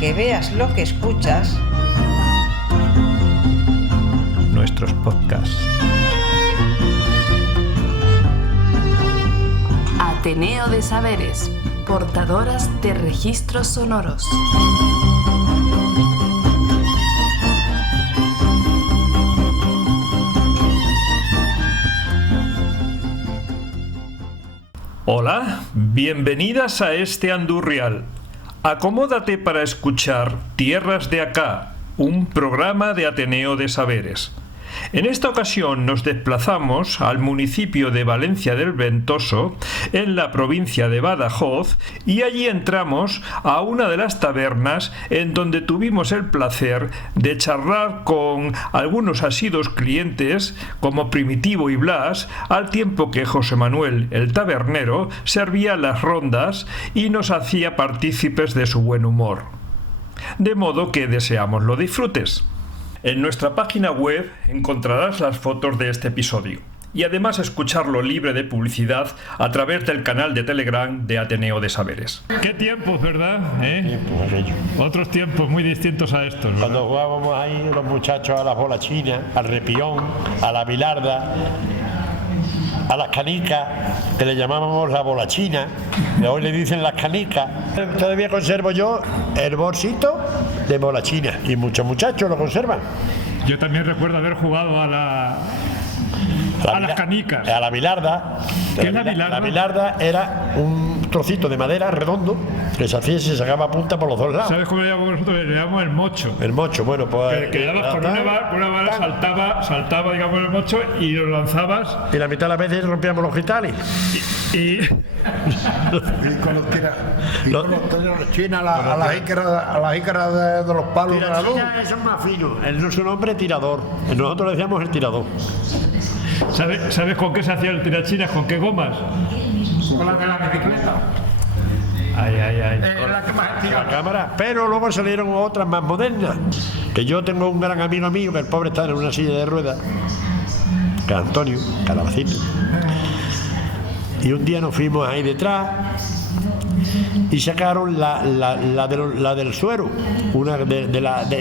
que veas lo que escuchas. Nuestros podcasts. Ateneo de Saberes, portadoras de registros sonoros. Hola, bienvenidas a este Andurrial. Acomódate para escuchar Tierras de Acá, un programa de Ateneo de Saberes. En esta ocasión nos desplazamos al municipio de Valencia del Ventoso, en la provincia de Badajoz, y allí entramos a una de las tabernas en donde tuvimos el placer de charlar con algunos asiduos clientes como Primitivo y Blas, al tiempo que José Manuel, el tabernero, servía las rondas y nos hacía partícipes de su buen humor. De modo que deseamos lo disfrutes. En nuestra página web encontrarás las fotos de este episodio y además escucharlo libre de publicidad a través del canal de Telegram de Ateneo de Saberes. Qué tiempos, ¿verdad? Tiempos aquellos. Otros tiempos muy distintos a estos, ¿verdad? Cuando jugábamos ahí los muchachos a las bolas chinas, al repión, a la bilarda, a las canicas, que le llamábamos la bola china, y hoy le dicen las canicas. Todavía conservo yo el bolsito de bola china y muchos muchachos lo conservan. Yo también recuerdo haber jugado a las canicas. A la bilarda. ¿Qué es la bilarda? La bilarda era un trocito de madera redondo que se hacía y se sacaba punta por los dos lados. ¿Sabes cómo le llamamos nosotros? Le llamamos el mocho. El mocho, bueno, pues... Que dabas con una vara, saltaba, digamos, el mocho y lo lanzabas. Y la mitad de las veces rompíamos los cristales. Y con los tiras chinas a las jícaras de los palos de la luz. Eso es más fino. Su nombre es tirador. Nosotros le decíamos el tirador. ¿Sabes con qué se hacía el tirachinas? ¿Con qué gomas? Con la de la bicicleta. Ay. La cámara. Pero luego salieron otras más modernas. Que yo tengo un gran amigo mío, que el pobre está en una silla de ruedas, que es Antonio Calabacito. Y un día nos fuimos ahí detrás y sacaron la del suero, una que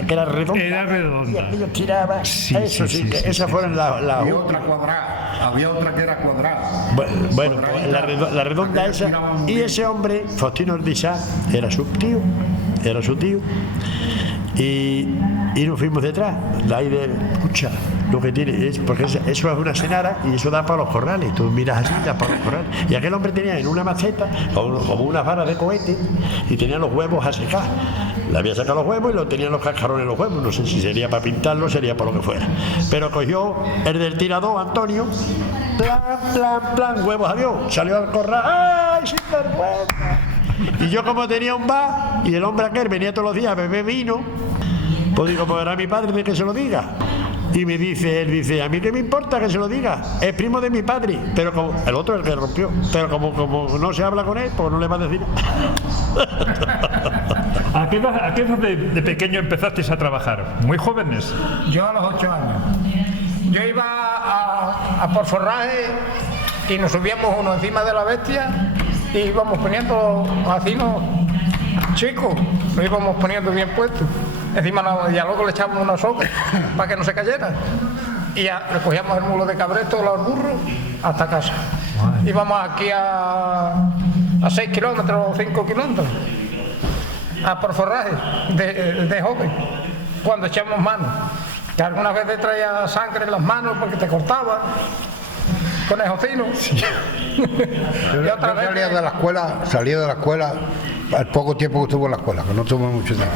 era redonda. Era redonda. Y ellos tiraban. Sí, esas fueron las. Había otra cuadrada. Había otra que era cuadrada. Bueno, pues la redonda esa. Y ese hombre, Faustino Ordizá, era su tío. Y nos fuimos detrás. La idea, escucha, lo que tiene es, porque eso es una senara y eso da para los corrales. Tú miras así, da para los corrales. Y aquel hombre tenía en una maceta como una vara de cohete y tenía los huevos a secar. Le había sacado los huevos y lo tenían los cascarones los huevos. No sé si sería para pintarlo, sería para lo que fuera. Pero cogió el del tirador, Antonio, plan, huevos, adiós. Salió al corral, ¡ay, sin vergüenza! Y yo, como tenía un bar y el hombre aquel venía todos los días a beber vino, pues digo, pues era mi padre de que se lo diga. Y él dice, a mí qué me importa que se lo diga, es primo de mi padre, pero como el otro es el que rompió, pero como no se habla con él, pues no le va a decir. ¿A qué edad de pequeño empezasteis a trabajar? ¿Muy jóvenes? Yo a los 8 años. Yo iba a por forraje y nos subíamos uno encima de la bestia y íbamos poniendo así, chicos, lo íbamos poniendo bien puesto. Encima ya luego le echábamos una soga para que no se cayera. Y ya recogíamos el mulo de cabresto, los burros, hasta casa. Íbamos aquí a 6 kilómetros o 5 kilómetros a por forraje de joven, cuando echamos manos. Que algunas veces traía sangre en las manos porque te cortaba conejo fino. Sí. Yo salía de la escuela al poco tiempo que estuve en la escuela, que no tuve mucho tiempo.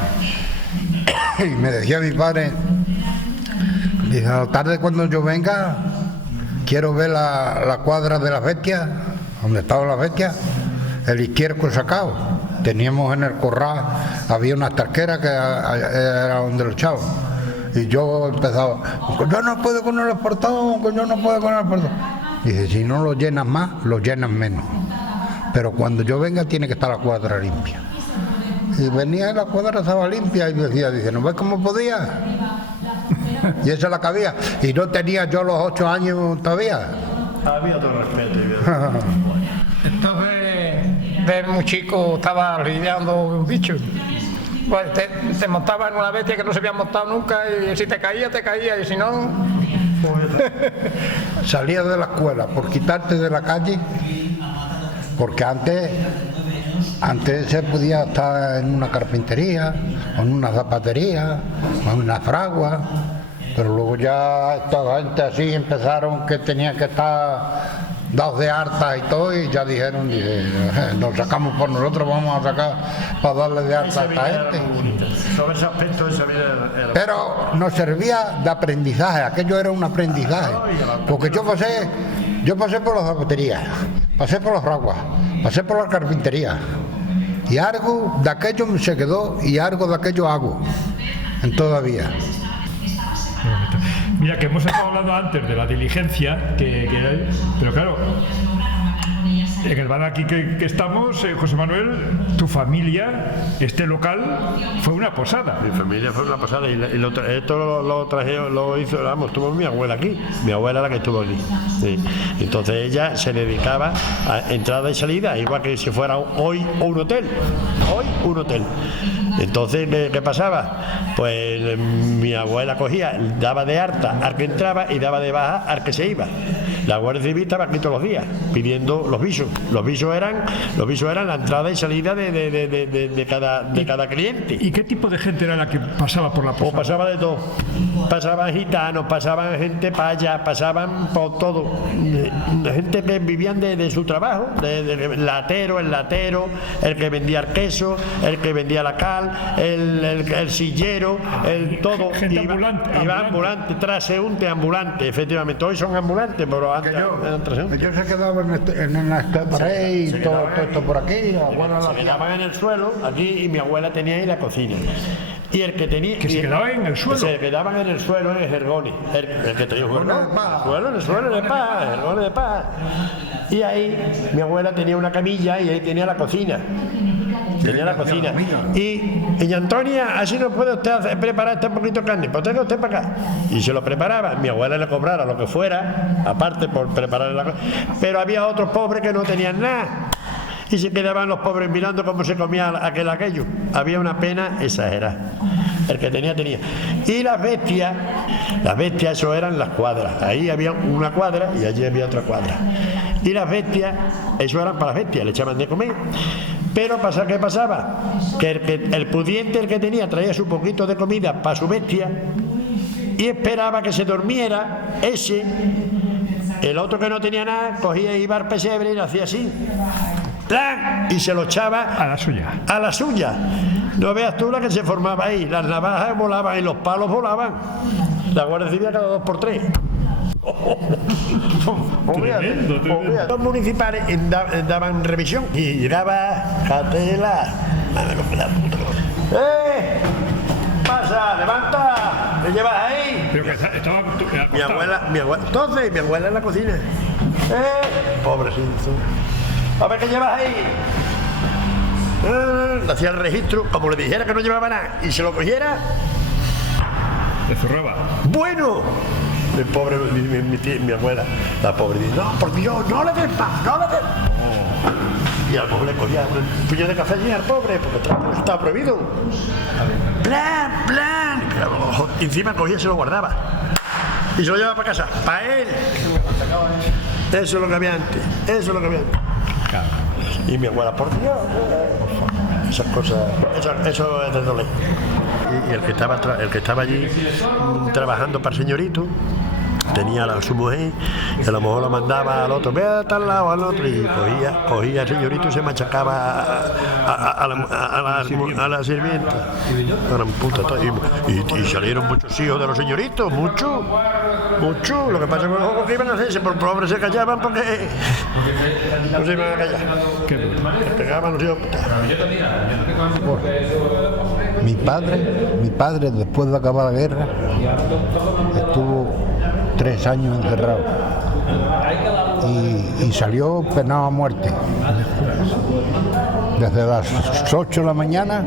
Y me decía mi padre, dice, a la tarde cuando yo venga, quiero ver la cuadra de las bestias, donde estaban las bestias, el izquierdo sacado. Teníamos en el corral, había unas tarqueras que era donde lo echaban. Y yo empezaba, yo no puedo con el portón, Dice, si no lo llenas más, lo llenas menos. Pero cuando yo venga tiene que estar la cuadra limpia. Y venía y la cuadra estaba limpia y decía, ¿no ves cómo podía? Y esa la cabía. Y no tenía yo los 8 años todavía. Había todo respeto. Entonces, de muy chico estaba lidiando un bicho. Pues te montaba en una bestia que no se había montado nunca y si te caía, y si no... Salía de la escuela por quitarte de la calle, porque antes se podía estar en una carpintería, o en una zapatería, o en una fragua, pero luego ya esta gente así empezaron que tenían que estar dados de harta y todo, y ya dijeron, nos sacamos por nosotros, vamos a sacar para darle de harta a esta gente. Sobre ese aspecto, esa vida era... Pero nos servía de aprendizaje, aquello era un aprendizaje, porque yo pasé por las zapaterías, pasé por las fraguas, pasé por la carpintería, y algo de aquello se quedó y algo de aquello hago en todavía. Mira, que hemos estado hablando antes de la diligencia, pero claro, en el bar aquí que estamos, José Manuel, tu familia, este local, fue una posada. Mi familia fue una posada y esto lo hizo, vamos, tuvo mi abuela aquí. Mi abuela la que estuvo aquí. Sí. Entonces ella se dedicaba a entrada y salida, igual que si fuera hoy un hotel. Hoy un hotel. Entonces, ¿qué pasaba? Pues mi abuela cogía, daba de harta al que entraba y daba de baja al que se iba. La Guardia Civil estaba aquí todos los días pidiendo los visos. Los visos eran la entrada y salida de cada cliente. ¿Y qué tipo de gente era la que pasaba por la posada? Pues pasaba de todo. Pasaban gitanos, pasaban gente paya, pasaban por todo. Gente que vivían de su trabajo, el latero, el que vendía el queso, el que vendía la cal, el sillero, el todo. Gente iba ambulante, transeúnte ambulante, efectivamente. Hoy son ambulantes, pero antes eran transeúntes. Ellos se quedaban en esta pared y todo esto por aquí. Se quedaban en el suelo, aquí, y mi abuela tenía ahí la cocina. Y el que tenía... ¿Que se quedaban en el suelo? Se quedaban en el suelo, en el jergones. El que tenía un jergón. En el suelo de paja, jergones de paja. Y ahí mi abuela tenía una camilla y ahí tenía la cocina. Tenía la cocina. Y doña Antonia, así no puede usted preparar este poquito de carne, pues tenga usted para acá. Y se lo preparaba. Mi abuela le cobrara lo que fuera, aparte por preparar la cosa. Pero había otros pobres que no tenían nada. Y se quedaban los pobres mirando cómo se comía aquello. Había una pena exagerada. El que tenía. Y las bestias, eso eran las cuadras. Ahí había una cuadra y allí había otra cuadra. Y las bestias, eso eran para las bestias, le echaban de comer. Pero ¿qué pasaba? Que el pudiente, el que tenía, traía su poquito de comida para su bestia y esperaba que se durmiera ese. El otro que no tenía nada, cogía y iba al pesebre y lo hacía así. ¡Tran! Y se lo echaba a la suya. A la suya. No veas tú la que se formaba ahí. Las navajas volaban y los palos volaban. La Guardia Civil cada 2 por 3. Tremendo. Los municipales daban revisión y llegaba Catela. Pasa, levanta, ¿me llevas ahí? Pero que estaba mi abuela, entonces mi abuela en la cocina. Pobrecito. A ver qué llevas ahí. Le hacía el registro, como le dijera que no llevaba nada y se lo cogiera. Le zurraba. Bueno. Mi pobre, mi abuela, la pobre, dice, no, por Dios, no le des más, no le des. Y al pobre le cogía un puño de café y al pobre, porque eso estaba prohibido. Plan. Y encima cogía y se lo guardaba. Y se lo llevaba para casa, para él. Eso es lo que había antes, Y mi abuela, por Dios, esas cosas, eso es de doler. Y el que estaba allí trabajando para el señorito tenía a su mujer, que a lo mejor lo mandaba al otro, ve a tal lado al otro, y cogía al señorito y se machacaba a la sirvienta. Eran putas, y salieron muchos hijos de los señoritos, muchos. Lo que pasa es que los que iban a hacerse por pobres se callaban porque no se iban a callar. Que pegaban los hijos putas. Mi padre después de acabar la guerra estuvo 3 años encerrado y salió penado a muerte desde las 8 de la mañana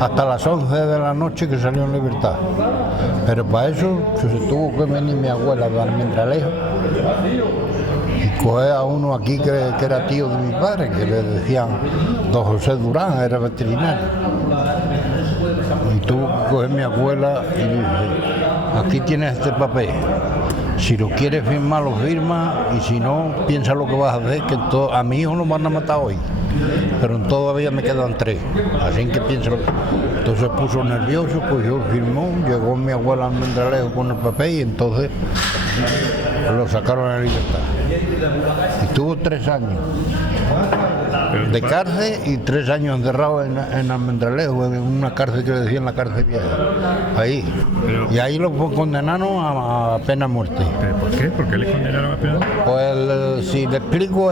hasta las 11 de la noche que salió en libertad, pero para eso se tuvo que venir mi abuela de Almendralejo y coger a uno aquí que era tío de mi padre, que le decían don José Durán, era veterinario. y tuvo que coger mi abuela y dice, aquí tienes este papel. Si lo quieres firmar, lo firma, y si no, piensa lo que vas a hacer, que a mi hijo lo van a matar hoy, pero todavía me quedan 3, así que piensa. Entonces puso nervioso, pues yo firmó, llegó mi abuela Almendralejo con el papel y entonces lo sacaron a la libertad. Y tuvo 3 años de cárcel y 3 años encerrado en Almendralejo, en una cárcel que le decían la cárcel vieja. Ahí. Y ahí lo condenaron a pena de muerte. ¿Pero por qué? ¿Por qué le condenaron a pena? Pues si le explico,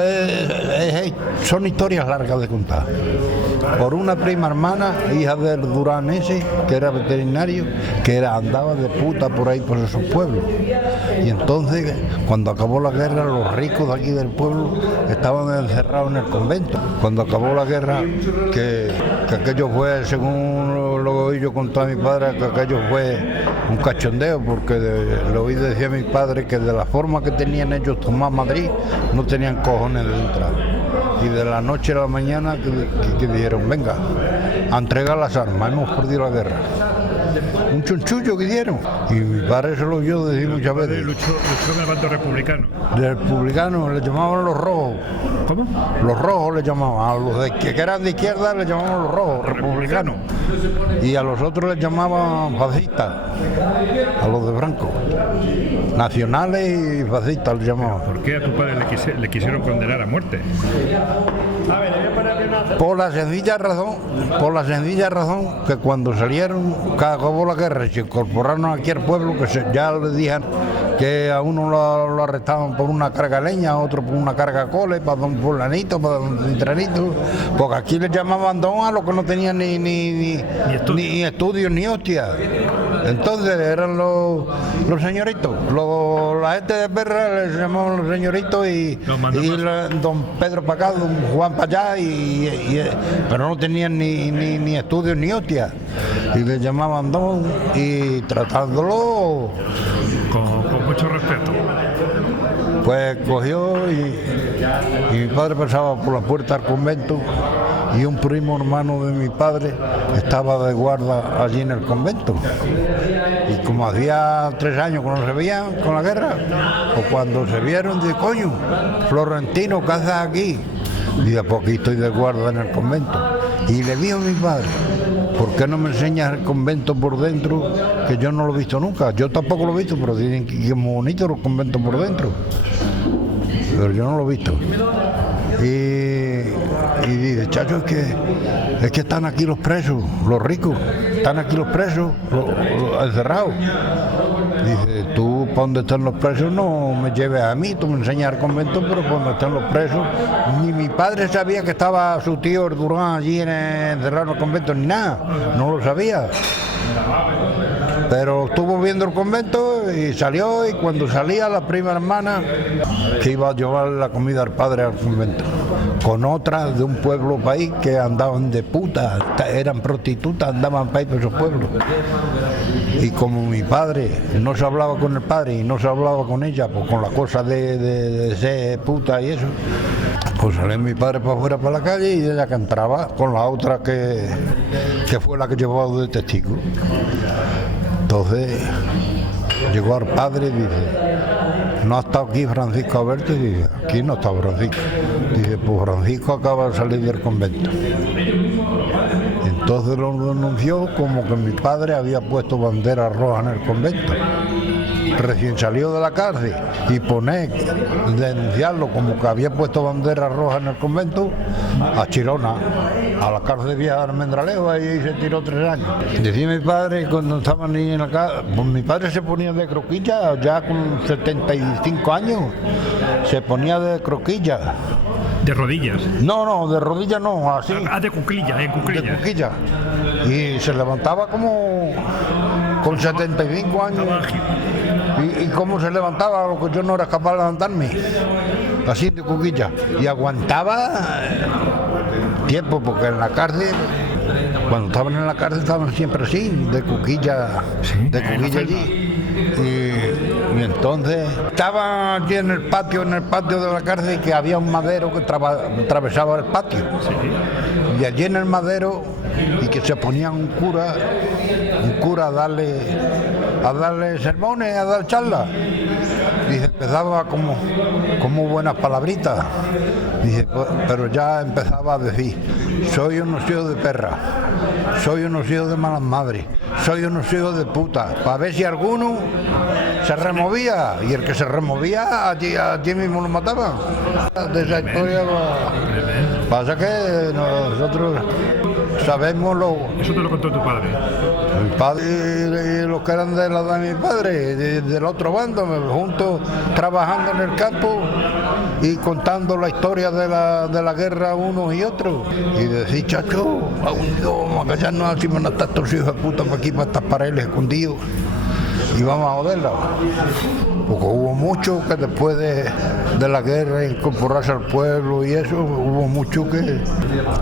son historias largas de contar. Por una prima hermana, hija del Durán ese, que era veterinario, que andaba de puta por ahí por esos pueblos. Y entonces, cuando acabó la guerra, los ricos de aquí del pueblo estaban encerrados en el convento. Cuando acabó la guerra, que aquello fue, según lo oí yo contar a mi padre, que aquello fue un cachondeo, porque le oí decir a mi padre que de la forma que tenían ellos tomar Madrid, no tenían cojones de entrar. Y de la noche a la mañana que dijeron, venga, a entregar las armas, hemos perdido la guerra. Un chonchullo que dieron. Y mi padre se lo oyó decir muchas veces. Luchó en el bando republicano. De republicanos le llamaban los rojos. ¿Cómo? Los rojos le llamaban. A los que eran de izquierda le llamaban los rojos, republicanos. Y a los otros les llamaban fascistas. A los de Franco. Nacionales y fascistas les llamaban. ¿Por qué a tu padre le quisieron condenar a muerte? Por la sencilla razón que cuando salieron, acabó la guerra y se incorporaron aquí al pueblo, que ya le dijeron que a uno lo arrestaban por una carga de leña, a otro por una carga de cole, para don fulanito, para don cintranito, porque aquí les llamaban don a los que no tenían ni estudios ni hostias. Entonces eran los señoritos, la gente de Perra les llamaban los señoritos y don Pedro para acá, don Juan para allá, pero no tenían ni estudios ni hostias. Y les llamaban don y tratándolo con mucho respeto. Pues cogió y mi padre pasaba por la puerta del convento y un primo hermano de mi padre estaba de guarda allí en el convento. Y como hacía 3 años que no se veían con la guerra, pues cuando se vieron, dije, coño, Florentino, ¿qué haces aquí? Dije, pues aquí estoy de guarda en el convento. Y le dijo a mi padre, ¿por qué no me enseñas el convento por dentro? Que yo no lo he visto nunca. Yo tampoco lo he visto, pero dicen que es muy bonito los conventos por dentro. Pero yo no lo he visto. Y dice, chacho, es que están aquí los presos, los ricos, están aquí los presos, los encerrados. Dice, tú para donde están los presos no me lleves a mí, tú me enseñas el convento, pero para donde están los presos, ni mi padre sabía que estaba su tío el Durán allí encerrado en el convento, ni nada, no lo sabía. Pero estuvo viendo el convento y salió, y cuando salía la prima hermana que iba a llevar la comida al padre al convento, con otras de un pueblo país que andaban de puta, eran prostitutas, andaban para ir por esos pueblos. Y como mi padre no se hablaba con el padre y no se hablaba con ella, pues con la cosa de ser puta y eso, pues salió mi padre para afuera, para la calle, y ella que entraba con la otra que fue la que llevaba de testigo. Entonces llegó al padre y dice, ¿no ha estado aquí Francisco a verte? Y dice, aquí no está Francisco. Dice, pues Francisco acaba de salir del convento. Entonces lo denunció como que mi padre había puesto bandera roja en el convento. Recién salió de la cárcel, y denunciarlo como que había puesto bandera roja en el convento, a Chirona, a la cárcel vieja de Almendralejo, ahí se tiró 3 años. Decía mi padre, cuando estaban en la cárcel, pues mi padre se ponía de croquilla, ya con 75 años, se ponía de croquilla. ¿De rodillas? No, de rodillas no, así. Ah, de cuclilla, en cuclilla. De cuclilla. Y se levantaba como con 75 años. Y cómo se levantaba, lo que yo no era capaz de levantarme. Así de cuquilla. Y aguantaba tiempo, porque en la cárcel, cuando estaban en la cárcel, estaban siempre así, de cuquilla, ¿Sí? de cuquilla allí. Y entonces estaba allí en el patio de la cárcel, que había un madero que atravesaba el patio. Y allí en el madero, y que se ponía un cura a darle sermones, a dar charlas. Dice, empezaba como buenas palabritas. Dice, pero ya empezaba a decir, soy unos hijos de perra, soy unos hijos de malas madres, soy unos hijos de puta, para ver si alguno se removía, y el que se removía allí mismo lo mataban. De esa historia pasa que nosotros sabemos Eso te lo contó tu padre. Mi padre y los que eran de la edad de mi padre, del otro bando, juntos trabajando en el campo y contando la historia de la guerra unos y otros. Y decir, chacho, vamos a callarnos así, van a estar estos hijos de puta para aquí, para estas paredes escondidos, y vamos a joderla. Porque hubo mucho que después de la guerra, incorporarse al pueblo y eso, hubo mucho que...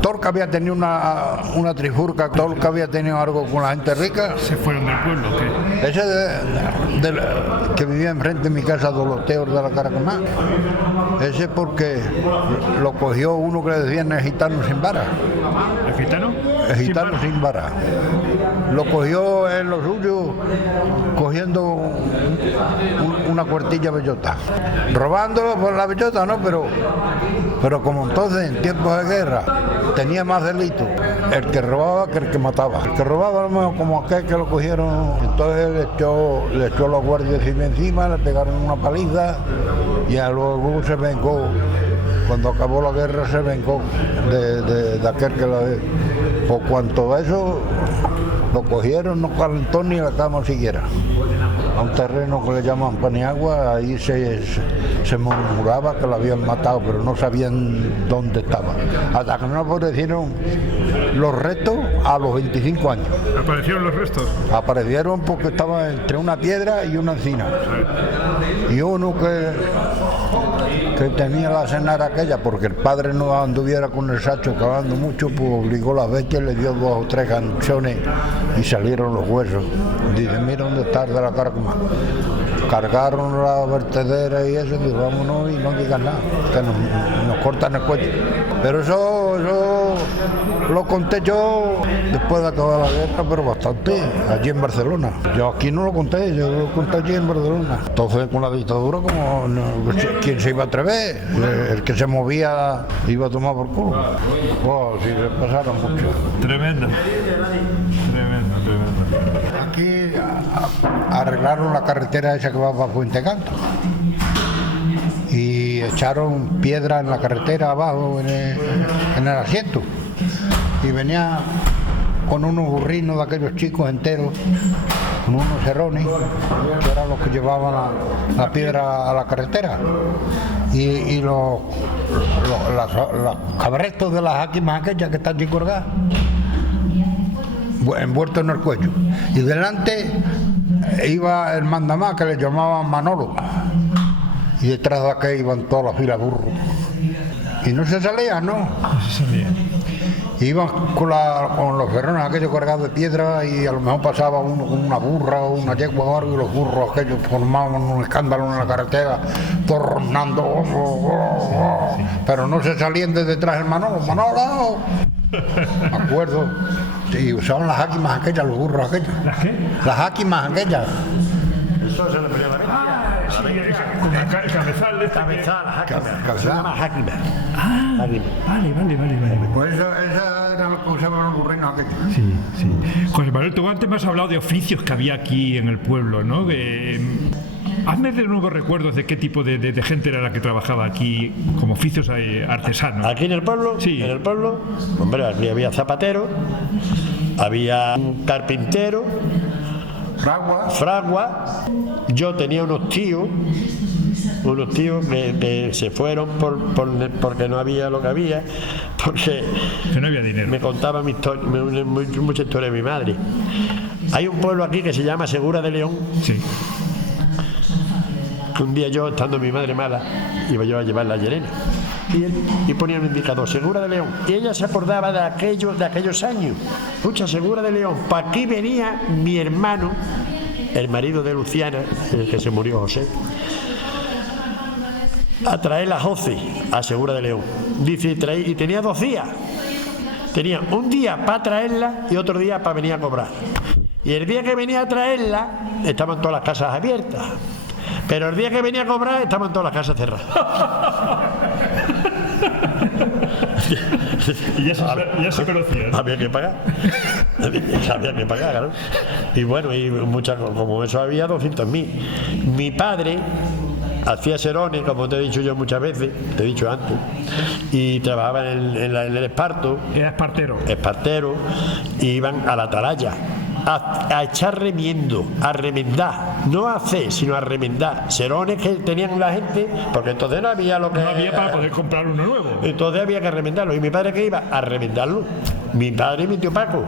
Todo el que había tenido una trifurca, todo el que había tenido algo con la gente rica... ¿Se fueron del pueblo o qué? Ese que vivía enfrente de mi casa, Doloteo de la Caracomá, ese porque lo cogió uno que le decían el gitano sin vara. ¿El gitano? El gitano sin vara. Lo cogió en lo suyo, cogiendo una cuartilla bellota. Robándolo por la bellota, ¿no? Pero como entonces, en tiempos de guerra, tenía más delito el que robaba que el que mataba. El que robaba, a lo mejor, como aquel que lo cogieron, entonces le echó los guardias civil encima, le pegaron una paliza y luego se vengó. Cuando acabó la guerra se vengó de aquel que la... Por cuanto a eso, lo cogieron, no calentó ni la cama siquiera. A un terreno que le llaman Paniagua, ahí se murmuraba que lo habían matado, pero no sabían dónde estaba. Hasta que no aparecieron los restos a los 25 años. ¿Aparecieron los restos? Aparecieron porque estaba entre una piedra y una encina. Y uno que tenía la cenar aquella, porque el padre no anduviera con el sacho cavando mucho, pues obligó las bestias, le dio 2 o 3 ganchones y salieron los huesos. Dice, mira dónde está el de la Caracomá. Cargaron la vertedera y eso, y vámonos y no digan nada, que nos cortan el cuello. Pero eso lo conté yo después de acabar la guerra, pero bastante, allí en Barcelona. Yo aquí no lo conté, yo lo conté allí en Barcelona. Entonces con la dictadura, como ¿quién se iba a atrever? El que se movía iba a tomar por culo. Oh, sí, le pasaron mucho. Tremendo. Aquí arreglaron la carretera esa que va para Puente Canto y echaron piedra en la carretera abajo en el asiento, y venía con unos burrinos de aquellos chicos enteros, con unos serrones que eran los que llevaban la piedra a la carretera, y los cabrestos de las áquimas aquellas que están aquí colgadas, envuelto en el cuello, y delante iba el mandamás que le llamaban Manolo, y detrás de aquel iban todas las filas de burros, y no se salían, ¿no? No se salían. Iban con los ferrones aquellos cargados de piedra, y a lo mejor pasaba una burra o una yegua o algo, y los burros aquellos formaban un escándalo en la carretera, tornando, pero no se salían de detrás del Manolo. Me acuerdo. Sí, usaban las áquimas aquellas, los burros aquellos. ¿Las qué? Las áquimas aquellas. Eso se le ponía Sí, como el cabezal de esta Se llama Háquima. Vale. Pues esa era lo que usaban los burrinos aquellos. Sí. José Manuel, tú antes me has hablado de oficios que había aquí en el pueblo, ¿no? Hazme de nuevo recuerdos de qué tipo de gente era la que trabajaba aquí como oficios artesanos. Aquí en el pueblo, Sí. en el pueblo, hombre, aquí había zapatero, había un carpintero, fragua. Yo tenía unos tíos que se fueron porque no había lo que había, porque Que no había dinero. me contaba mucha historia de mi madre. Hay un pueblo aquí que se llama Segura de León. Sí. Que un día yo, estando mi madre mala, iba yo a llevarla a Llerena, y ponía un indicador, Segura de León, y ella se acordaba de aquellos años. Escucha, Segura de León, para aquí venía mi hermano el marido de Luciana, el que se murió, José, a traer a José a Segura de León. Dice, y tenía 2 días. Tenía un día para traerla y otro día para venir a cobrar. Y el día que venía a traerla, estaban todas las casas abiertas. Pero el día que venía a cobrar, estaban todas las casas cerradas. Y ya se conocían. Había que pagar. Había que pagar, claro. Y bueno, y muchas, como eso había 200.000. Mi padre hacía serones, como te he dicho yo muchas veces, te he dicho antes, y trabajaba en el esparto. Era espartero. Espartero, y iban a la atalaya a echar remiendo, a remendar, no a hacer, sino a remendar serones que tenían la gente, porque entonces no había lo que... No había para poder comprar uno nuevo. Entonces había que remendarlo, y mi padre que iba a remendarlo, mi padre y mi tío Paco,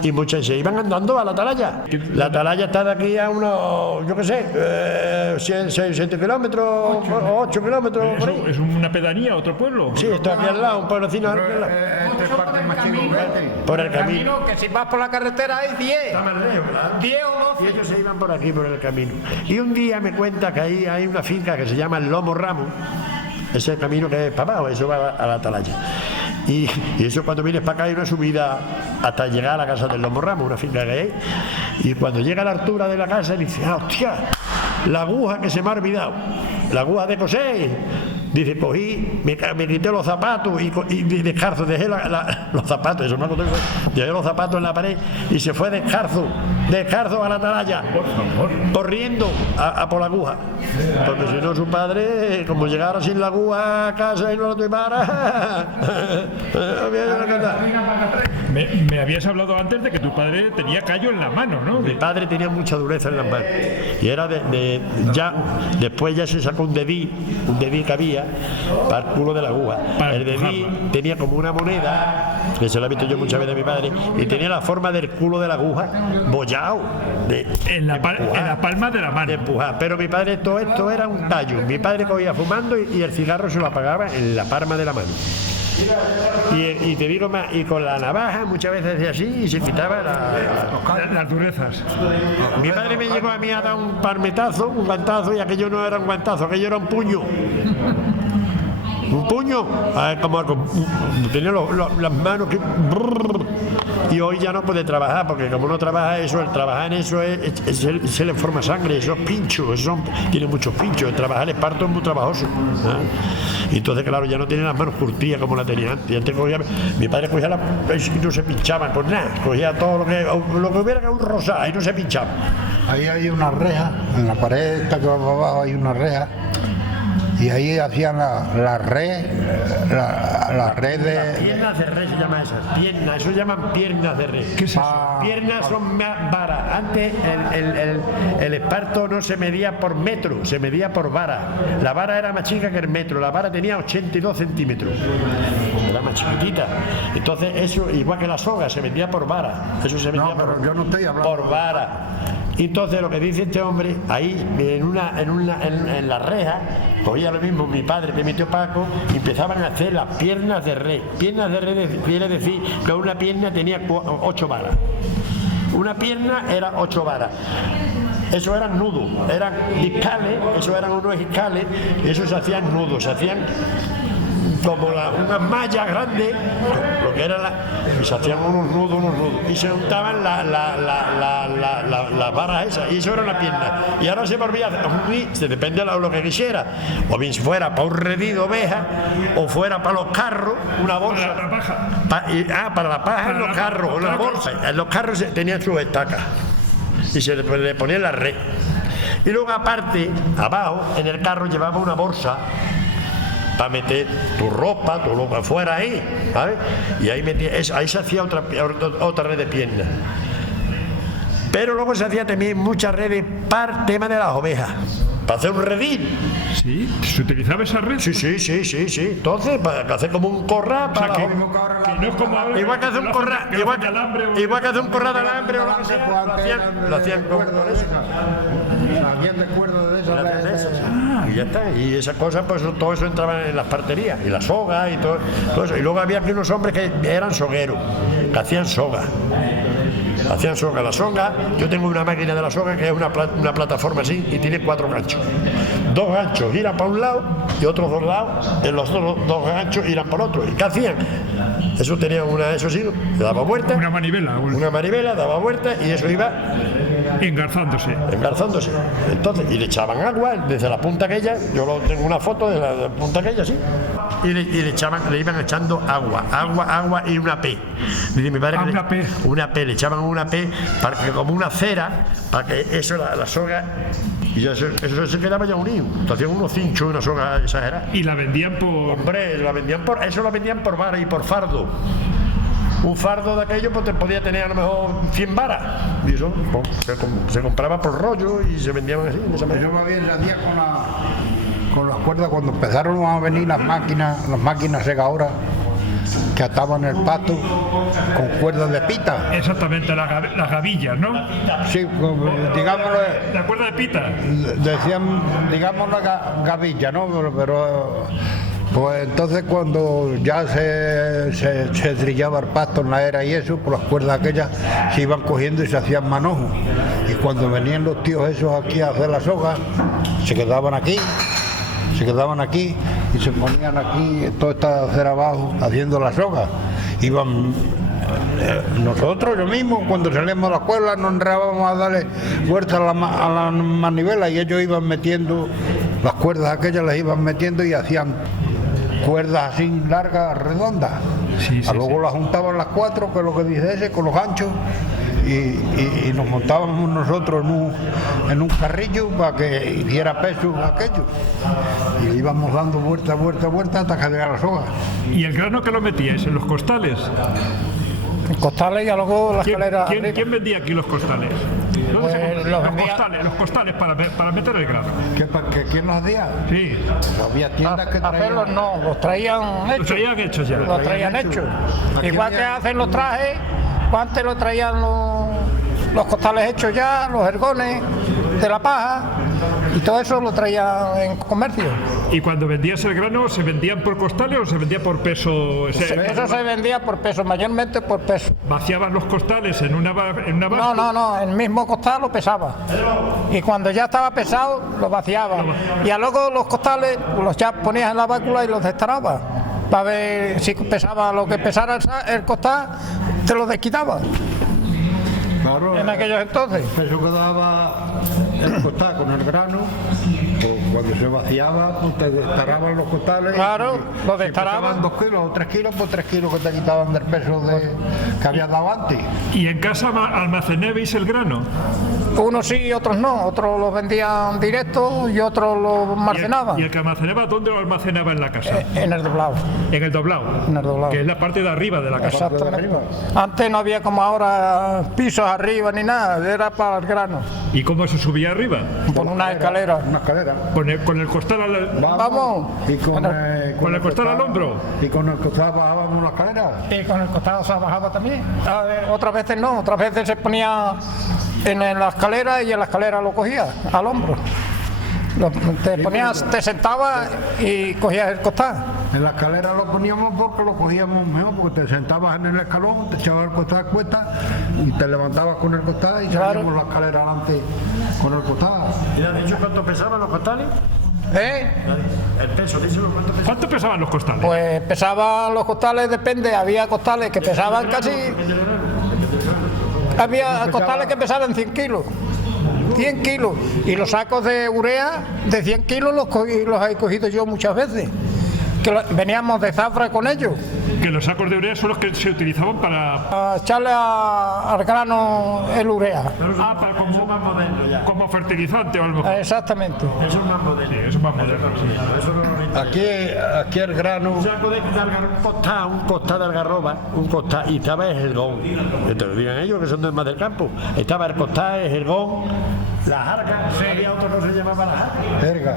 y muchos se iban andando a la atalaya. La atalaya está de aquí a unos, yo qué sé, 7 kilómetros, 8 kilómetros. Por ahí. ¿Es una pedanía, otro pueblo? Sí, esto aquí al lado, un pueblecino al lado. Por el camino. Que si vas por la carretera hay 10. 10 o 12. Y ellos se iban por aquí, por el camino. Y un día me cuenta que ahí hay una finca que se llama el Lomo Ramos. Ese es el camino que es para abajo, eso va a la atalaya. Y eso cuando vienes para acá hay una subida hasta llegar a la casa del Lomo Ramos, una finca que hay. Y cuando llega a la altura de la casa dice, hostia, la aguja que se me ha olvidado, la aguja de coser. Dice, cogí, me quité los zapatos y descalzo, dejé los zapatos, eso me acuerdo, dejé los zapatos en la pared y se fue descalzo a la atalaya, corriendo a por la aguja. Porque si no, su padre, como llegara sin la aguja a casa y no la tomara, me habías hablado antes de que tu padre tenía callo en la mano, ¿no? Mi padre tenía mucha dureza en las manos y era después ya se sacó un dedí que había para el culo de la aguja. El dedí tenía como una moneda, que se lo he visto yo muchas veces a mi padre, y tenía la forma del culo de la aguja bollado en la palma de la mano. De empujar. Pero mi padre, todo esto era un tallo. Mi padre cogía fumando y el cigarro se lo apagaba en la palma de la mano. Y te digo más, y con la navaja muchas veces hacía así y se quitaba las durezas. Mi padre me llegó a mí a dar un palmetazo, un guantazo, y aquello no era un guantazo, aquello era un puño. Un puño, como tenía las manos que... Y hoy ya no puede trabajar, porque como no trabaja eso, el trabajar en eso se le forma sangre, esos pinchos, tiene muchos pinchos, el trabajar el esparto es muy trabajoso. Y entonces, claro, ya no tiene las manos curtidas como la tenía antes. Antes mi padre cogía y no se pinchaba con nada, cogía todo lo que hubiera que un rosado y no se pinchaba. Ahí hay una reja, en la pared esta que va para abajo hay una reja. Y ahí hacían la red de... Piernas de red se llama esas, piernas, eso llaman piernas de red. ¿Qué es eso? Piernas son más varas. Antes el esparto no se medía por metro, se medía por vara. La vara era más chica que el metro, la vara tenía 82 centímetros. Era más chiquitita. Entonces eso, igual que la soga, se medía por vara. Eso se medía yo no estoy hablando por vara. Entonces lo que dice este hombre, ahí en la reja, cogía lo mismo mi padre que mi tío Paco, y empezaban a hacer las piernas de red. Piernas de red quiere decir que una pierna tenía 8 varas. Una pierna era 8 varas. Eso eran nudos, eran discales, eso eran unos discales, eso se hacían nudos, se hacían como unas mallas grandes, lo que era y se hacían unos nudos, y se untaban las varas esas, y eso era una pierna. Y ahora se volvía se depende de lo que quisiera, o bien si fuera para un redí de oveja, o fuera para los carros, una bolsa. Para la paja. Para la paja en los carros, una bolsa. En los carros tenían sus estacas, y se le ponía la red. Y luego aparte, abajo, en el carro llevaba una bolsa para meter tu ropa, todo lo que fuera ahí, ¿sabes? Y ahí se hacía otra red de piernas. Pero luego se hacía también muchas redes para el tema de las ovejas, para hacer un redil. ¿Sí? ¿Se utilizaba esa red? Sí. Entonces, para hacer como un corral para que no es como ahora, igual que hace un corral, igual que hace un corral de alambre o lo que sea, lo hacían con eso. Alguien de cuerda de esas. Y ya está. Y esas cosas, pues todo eso entraba en las parterías, y la soga y todo eso. Y luego había aquí unos hombres que eran sogueros, que hacían soga. Hacían soga. La soga, yo tengo una máquina de la soga que es una plataforma así y tiene 4 ganchos. 2 ganchos giran para un lado y otros 2 lados, en los otros 2 ganchos giran para otro. ¿Y qué hacían? Eso tenía eso sí, le daba vuelta. Una manivela. Una manivela, daba vuelta y eso iba engarzándose. Entonces, y le echaban agua desde la punta aquella, yo tengo una foto de la punta aquella, sí. Y le iban echando agua y una P. Dice mi padre una P, le echaban una P para que, como una cera, para que eso, la soga, y eso se quedaba ya unido. Entonces hacían unos cinchos, una soga exagerada. Y la vendían por. Hombre, la vendían por vara y por fardo. Un fardo de aquello pues podía tener a lo mejor 100 varas. Y eso se compraba por rollo y se vendían así, de esa manera. Yo me había hacía con las cuerdas cuando empezaron a venir las máquinas segadoras que ataban el pasto con cuerdas de pita. Exactamente, las gavillas, ¿no? Sí, digámoslo. ¿La cuerda de pita? Decían, digamos la gavilla, ¿no? Pero pues entonces cuando ya se trillaba el pasto en la era y eso, por las cuerdas aquellas se iban cogiendo y se hacían manojos. Y cuando venían los tíos esos aquí a hacer la soga, se quedaban aquí y se ponían aquí, toda esta acera abajo, haciendo la soga. Iban nosotros, yo mismo, cuando salíamos de la escuela, nos enredábamos a darle vuelta a la manivela y ellos iban metiendo las cuerdas aquellas, las iban metiendo y hacían cuerdas así largas, redondas. Luego las juntaban las 4, que es lo que dice ese, con los ganchos. Y nos montábamos nosotros en un carrillo para que hiciera peso aquello. Y íbamos dando vuelta hasta que llegara la soga. ¿Y el grano que lo metíais? ¿En los costales? En costales y luego las escaleras. ¿Quién vendía aquí los costales? Pues los costales para meter el grano. ¿Quién los hacía? Sí. Había tiendas que traían. Hacerlos no, los traían hechos. Los traían hechos ya. Los traían hechos. Igual que hacen los trajes, pues antes lo traían los costales hechos ya, los ergones de la paja, y todo eso lo traían en comercio. ¿Y cuando vendías el grano, se vendían por costales o se vendía por peso? Eso se vendía por peso, mayormente por peso. ¿Vaciabas los costales en una báscula? No, el mismo costal lo pesaba. Y cuando ya estaba pesado, lo vaciaba. Y luego los costales los ya ponías en la báscula y los destarabas. Para ver si pesaba lo que pesara el costal, te lo desquitaba. Claro, en aquellos entonces. Eso que daba el costal con el grano, pues cuando se vaciaba, pues te destaraban los costales. Claro, los destaraban. Si 2 kilos o 3 kilos, pues 3 kilos que te quitaban del peso que habías dado antes. ¿Y en casa almacenabais el grano? Unos sí y otros no. Otros los vendían directo y otros los almacenaban. ¿Y el que almacenaba, dónde lo almacenaba en la casa? En el doblado. En el doblado. En el doblado. Que es la parte de arriba de la casa. Exactamente. Antes no había como ahora pisos arriba ni nada, era para el grano. ¿Y cómo se subía arriba? Con una escalera. Una escalera. Con el costal Vamos. Y con el costal al hombro. Y con el costal bajábamos una escalera. Y con el costal se bajaba también. Otras veces no, otras veces se ponía en la escalera y en la escalera lo cogía al hombro. Te sentabas y cogías el costal. En la escalera lo poníamos porque lo cogíamos mejor, porque te sentabas en el escalón, te echabas el costal a cuesta y te levantabas con el costal y salíamos la escalera adelante con el costal. ¿Y has dicho cuánto pesaban los costales? El peso, díselo, ¿cuánto pesaban? ¿Cuánto pesaban los costales? Pues pesaban los costales, depende, había costales que pesaban casi... Había costales que pesaban 100 kilos. 100 kilos. Y los sacos de urea de 100 kilos los he cogido yo muchas veces. Que veníamos de zafra con ellos. Que los sacos de urea son los que se utilizaban para echarle al grano el urea. Para como fertilizante o algo. Exactamente. Eso es más moderno. Sí, eso es más moderno. Aquí el grano. Un saco de un costal de algarroba, y estaba el jergón. Te lo digan ellos que son más del campo. Estaba el costal, el jergón, la jarga. Sí. Había otro que se llamaba la jarga. Jerga.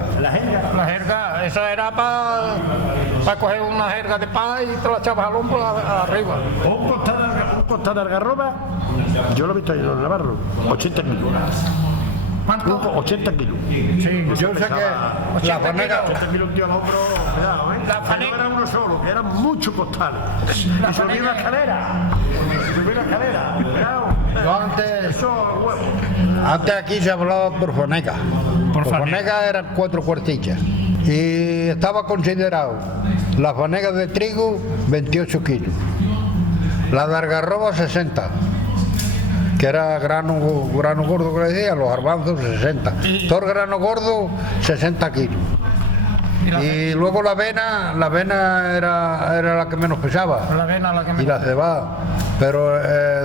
La jerga, esa era para coger una jerga de pan y te la echabas al hombro arriba. Un costal de algarroba, yo lo he visto en el Navarro, 80 kilos. ¿Cuánto? 80 kilos. Sí, yo sé que la fanega. 80 kilos un tío al hombro, cuidado, ¿eh? La fanega no era uno solo, eran muchos costales. Y subí la escalera. Cuidado. Yo antes aquí se hablaba por fanega. Por fanega eran 4 cuartillas. Y estaba considerado la fanega de trigo 28 kilos, la de algarroba 60, que era grano gordo que le decía, los garbanzos 60. Todo el grano gordo 60 kilos. Y luego la avena era la que menos pesaba. Y la cebada. Pero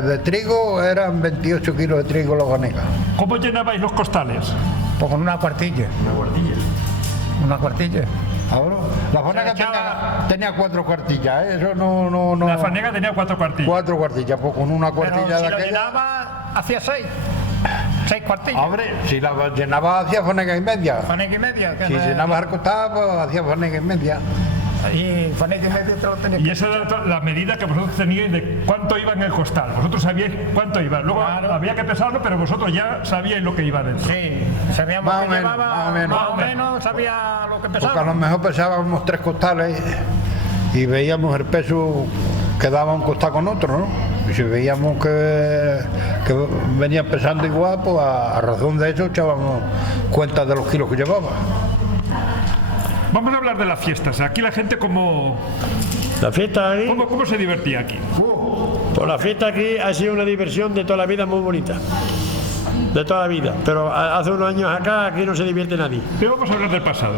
de trigo eran 28 kilos de trigo la fanega. ¿Cómo llenabais los costales? Pues con una cuartilla. Una cuartilla. Ahora, la fanega tenía 4 cuartillas, ¿eh? Eso no. La fanega tenía 4 cuartillas. 4 cuartillas, pues con una cuartilla Pero si de lo aquella. llenaba, hacía 6 cuartillas. Hombre, si la llenaba hacía fanega y media. Fanega y media. Si llenaba al costado, pues hacía fanega y media. Y fanega y media te lo tenías. Y esa era la medida que vosotros teníais de cuánto iba en el costal. Vosotros sabíais cuánto iba. Luego había que pesarlo, pero vosotros ya sabíais lo que iba dentro. Sí, sabíamos Más que o menos, llevaba, más o menos. sabía lo que pesaba. Porque a lo mejor pesábamos 3 costales y veíamos el peso que daba un costal con otro, ¿no? Y si veíamos que venían pesando igual, pues a razón de eso echábamos cuenta de los kilos que llevaba. Vamos a hablar de las fiestas. Aquí la gente ¿cómo La fiesta aquí, se divertía aquí? pues la fiesta aquí ha sido una diversión de toda la vida muy bonita. De toda la vida. Pero hace unos años acá aquí no se divierte nadie. Pero vamos a hablar del pasado.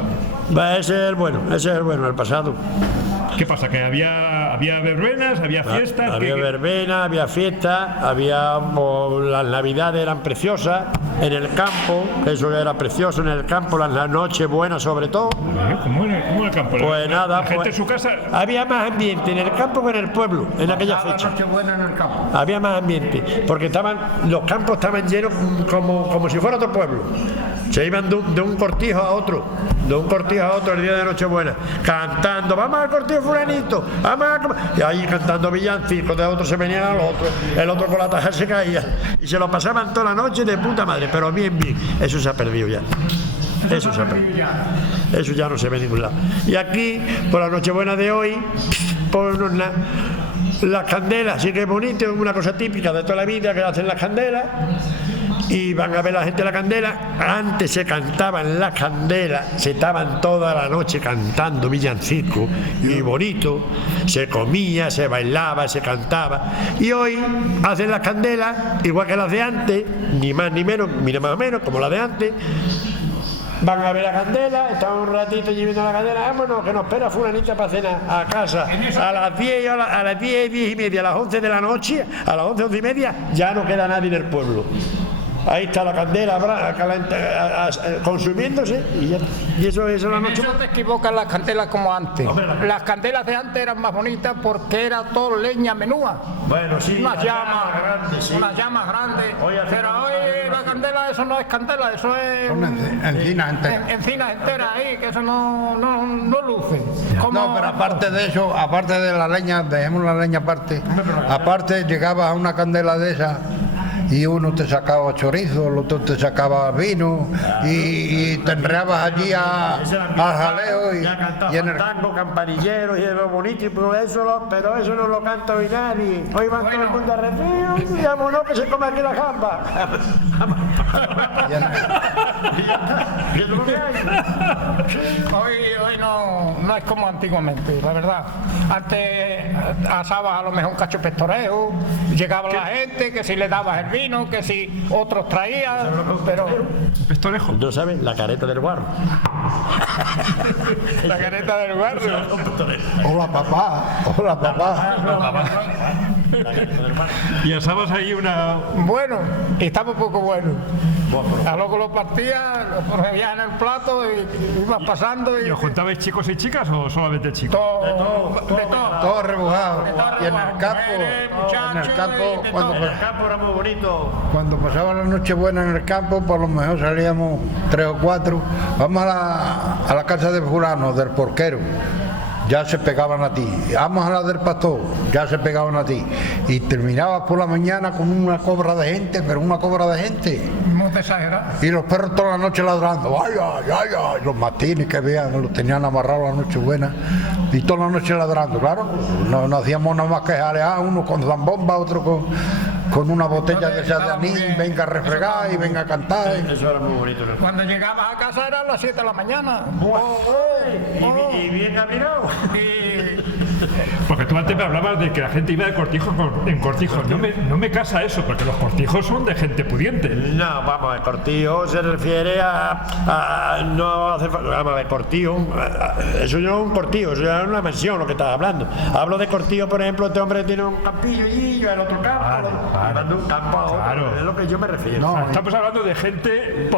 Ese es el bueno, el pasado. ¿Qué pasa? ¿Que había verbenas, había fiestas? Había verbena, había fiesta, las navidades eran preciosas, en el campo, eso era precioso en el campo, las noches buenas sobre todo. ¿Cómo en el campo? Pues nada, la gente en su casa. había más ambiente en el campo que en el pueblo, en aquella fecha. Nochebuena en el campo. Había más ambiente, porque los campos estaban llenos como si fuera otro pueblo. Se iban de un cortijo a otro, el día de Nochebuena, cantando, vamos al cortijo fulanito, y ahí cantando villancicos, de otros se venían al otro, el otro con la taja se caía, y se lo pasaban toda la noche de puta madre, pero bien, eso se ha perdido ya. Eso se ha perdido. Eso ya no se ve en ningún lado. Y aquí, por la Nochebuena de hoy, pues las candelas, sí que es bonito, es una cosa típica de toda la vida que hacen las candelas. Y van a ver la gente la candela. Antes se cantaban las candelas, se estaban toda la noche cantando villancicos y bonito, se comía, se bailaba, se cantaba. Y hoy hacen las candelas igual que las de antes, ni más ni menos, mira más o menos como las de antes. Van a ver la candela, están un ratito allí viendo la candela, vámonos, que nos espera fulanita para cenar a casa. A las 10, a las 10 y media, a las 11 de la noche, a las 11 y media, ya no queda nadie en el pueblo. Ahí está la candela consumiéndose y eso es la noche. No te equivocas las candelas como antes. Las candelas de antes eran más bonitas porque era todo leña menúa. Bueno, sí. Unas llamas grandes. Pero hoy la candela, eso no es candela, eso es. Son encinas enteras. Encinas enteras ahí, que eso no luce. No, pero aparte de eso, aparte de la leña, dejemos la leña aparte llegabas a una candela de esa y uno te sacaba chorizo, el otro te sacaba vino y te enreabas allí al jaleo y en el tango, campanilleros y lo bonito, pero eso no lo canta hoy nadie. Hoy van todo el mundo a refrío y vámonos que se come aquí la gamba. Y es lo que hay. Hoy no es como antiguamente, la verdad. Antes asabas a lo mejor un cacho pestoreo, llegaba la gente, que si le dabas el vino, que si otros traían, pero... Pestorejo. ¿No sabes? La careta del guarro. La careta del barrio. Hola papá. Y asabas ahí una. Bueno, estaba un poco bueno. A luego lo partías, lo ponías en el plato y ibas pasando. ¿Y os juntabais chicos y chicas o solamente chicos? De todo. Todo rebujado. De todo Y en el campo, mujeres, muchachos, y de todo. En el campo era muy bonito. cuando pasaba la Nochebuena en el campo, por lo mejor salíamos 3 o 4. Vamos a la casa de fulano, del porquero. Ya se pegaban a ti. Vamos a la del pastor, ya se pegaban a ti. Y terminabas por la mañana con una cobra de gente, pero una cobra de gente. Muy exagerado. Y los perros toda la noche ladrando. ¡Ay, ay, ay, ay! Los matines que vean, los tenían amarrados la Nochebuena. Y toda la noche ladrando, claro. No hacíamos nada más que jalear, uno con zambomba, otro con una botella de esas de anís, venga a refregar y venga a cantar. Eso era muy bonito. Cuando llegabas a casa eran las 7 de la mañana. Y bien caminado. Porque tú antes me hablabas de que la gente iba de cortijo en cortijos. No me casa eso, porque los cortijos son de gente pudiente. No, vamos, el cortijo se refiere no hace falta, vamos a ver, cortijo, eso no es un cortijo, eso es una mansión lo que estás hablando. Hablo de cortijo, por ejemplo, este hombre tiene un campillo y yo el otro campo, de un campo a otro, claro. es lo que yo me refiero. No, Estamos hablando de gente,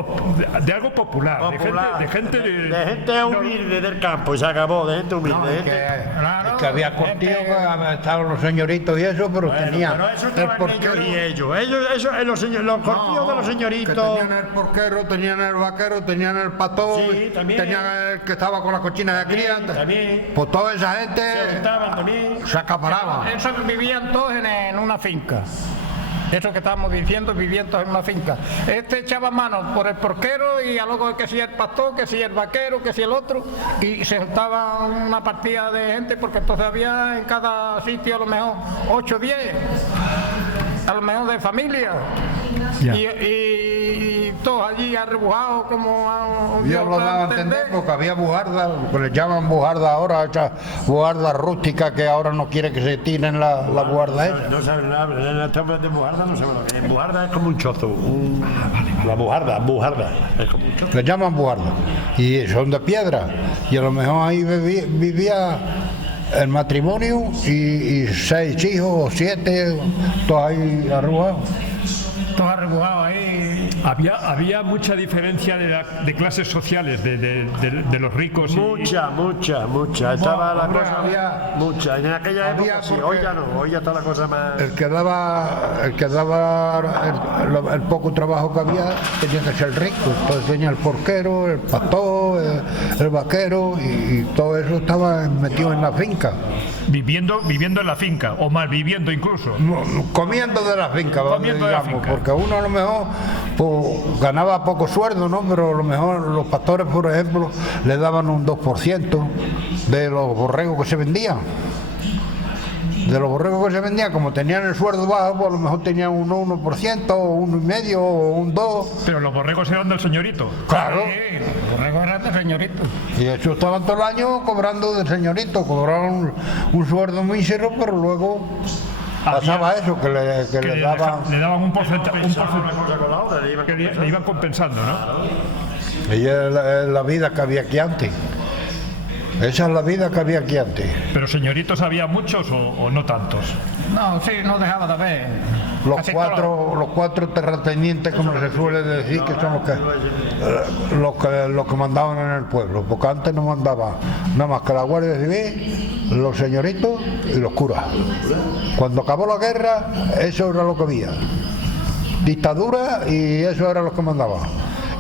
de algo popular, de gente humilde del campo, y se acabó, de gente humilde. No, de es gente... que había cortijo, que estaban los señoritos y eso, pero tenían Pero eso el estaban ellos y ellos, los cortijos de los que señoritos. tenían el porquero, tenían el vaquero, tenían el pastor, Sí, también. tenían el que estaba con la cochina de cría. También. Pues toda esa gente Estaban también. se acaparaba. Esos vivían todos en una finca. Eso que estábamos diciendo, vivían todos en una finca. Este echaba mano por el porquero y a luego que si el pastor, que si el vaquero, que si el otro. Y se juntaba una partida de gente porque entonces había en cada sitio a lo mejor 8 o 10. A lo mejor de familia. Ya. Y todos allí arrebujados como... Yo lo daba a entender porque había bujarda, lo que le llaman bujarda ahora, esa bujarda rústica que ahora no quiere que se tiren la bujarda esa. No saben nada, en el tema de bujarda no saben lo que es. Bujarda es como un chozo. La bujarda. Es como un chozo. Le llaman bujarda. Y son de piedra. Y a lo mejor ahí vivía el matrimonio y 6 hijos o 7, todos ahí arrugados. Todos arrebujados ahí. Había mucha diferencia de clases sociales, de los ricos. Mucha. Estaba la hombre, cosa había- mucha. En aquella había época sí, porque- hoy ya no, hoy ya está la cosa más. El que daba el poco trabajo que había tenía que ser rico. Entonces tenía el porquero, el pastor, el vaquero y todo eso estaba metido en la finca. Viviendo en la finca, o mal viviendo incluso. Comiendo de la finca, Comiendo de la digamos, finca. porque uno a lo mejor pues, ganaba poco sueldo, ¿no? Pero a lo mejor los pastores, por ejemplo, le daban un 2% de los borregos que se vendían. De los borregos que se vendían, como tenían el sueldo bajo, pues a lo mejor tenían un 1%, o 1,5%, o un 2%. Pero los borregos eran del señorito. Claro. Borrego era de señorito. Y eso estaban todo el año cobrando del señorito, cobraban un sueldo mísero, pero luego pasaba eso, que le daban. Le daban un porcentaje, Una cosa con la otra, le iban que le compensando. iban compensando, ¿no? Y es la vida que había aquí antes. Esa es la vida que había aquí antes. Pero señoritos había muchos o no tantos. No, sí, no dejaba de haber. Los Casi cuatro terratenientes, como se suele decir, que son los que mandaban en el pueblo. Porque antes no mandaba nada más que la Guardia Civil, los señoritos y los curas. Cuando acabó la guerra, eso era lo que había. Dictadura y eso era lo que mandaba.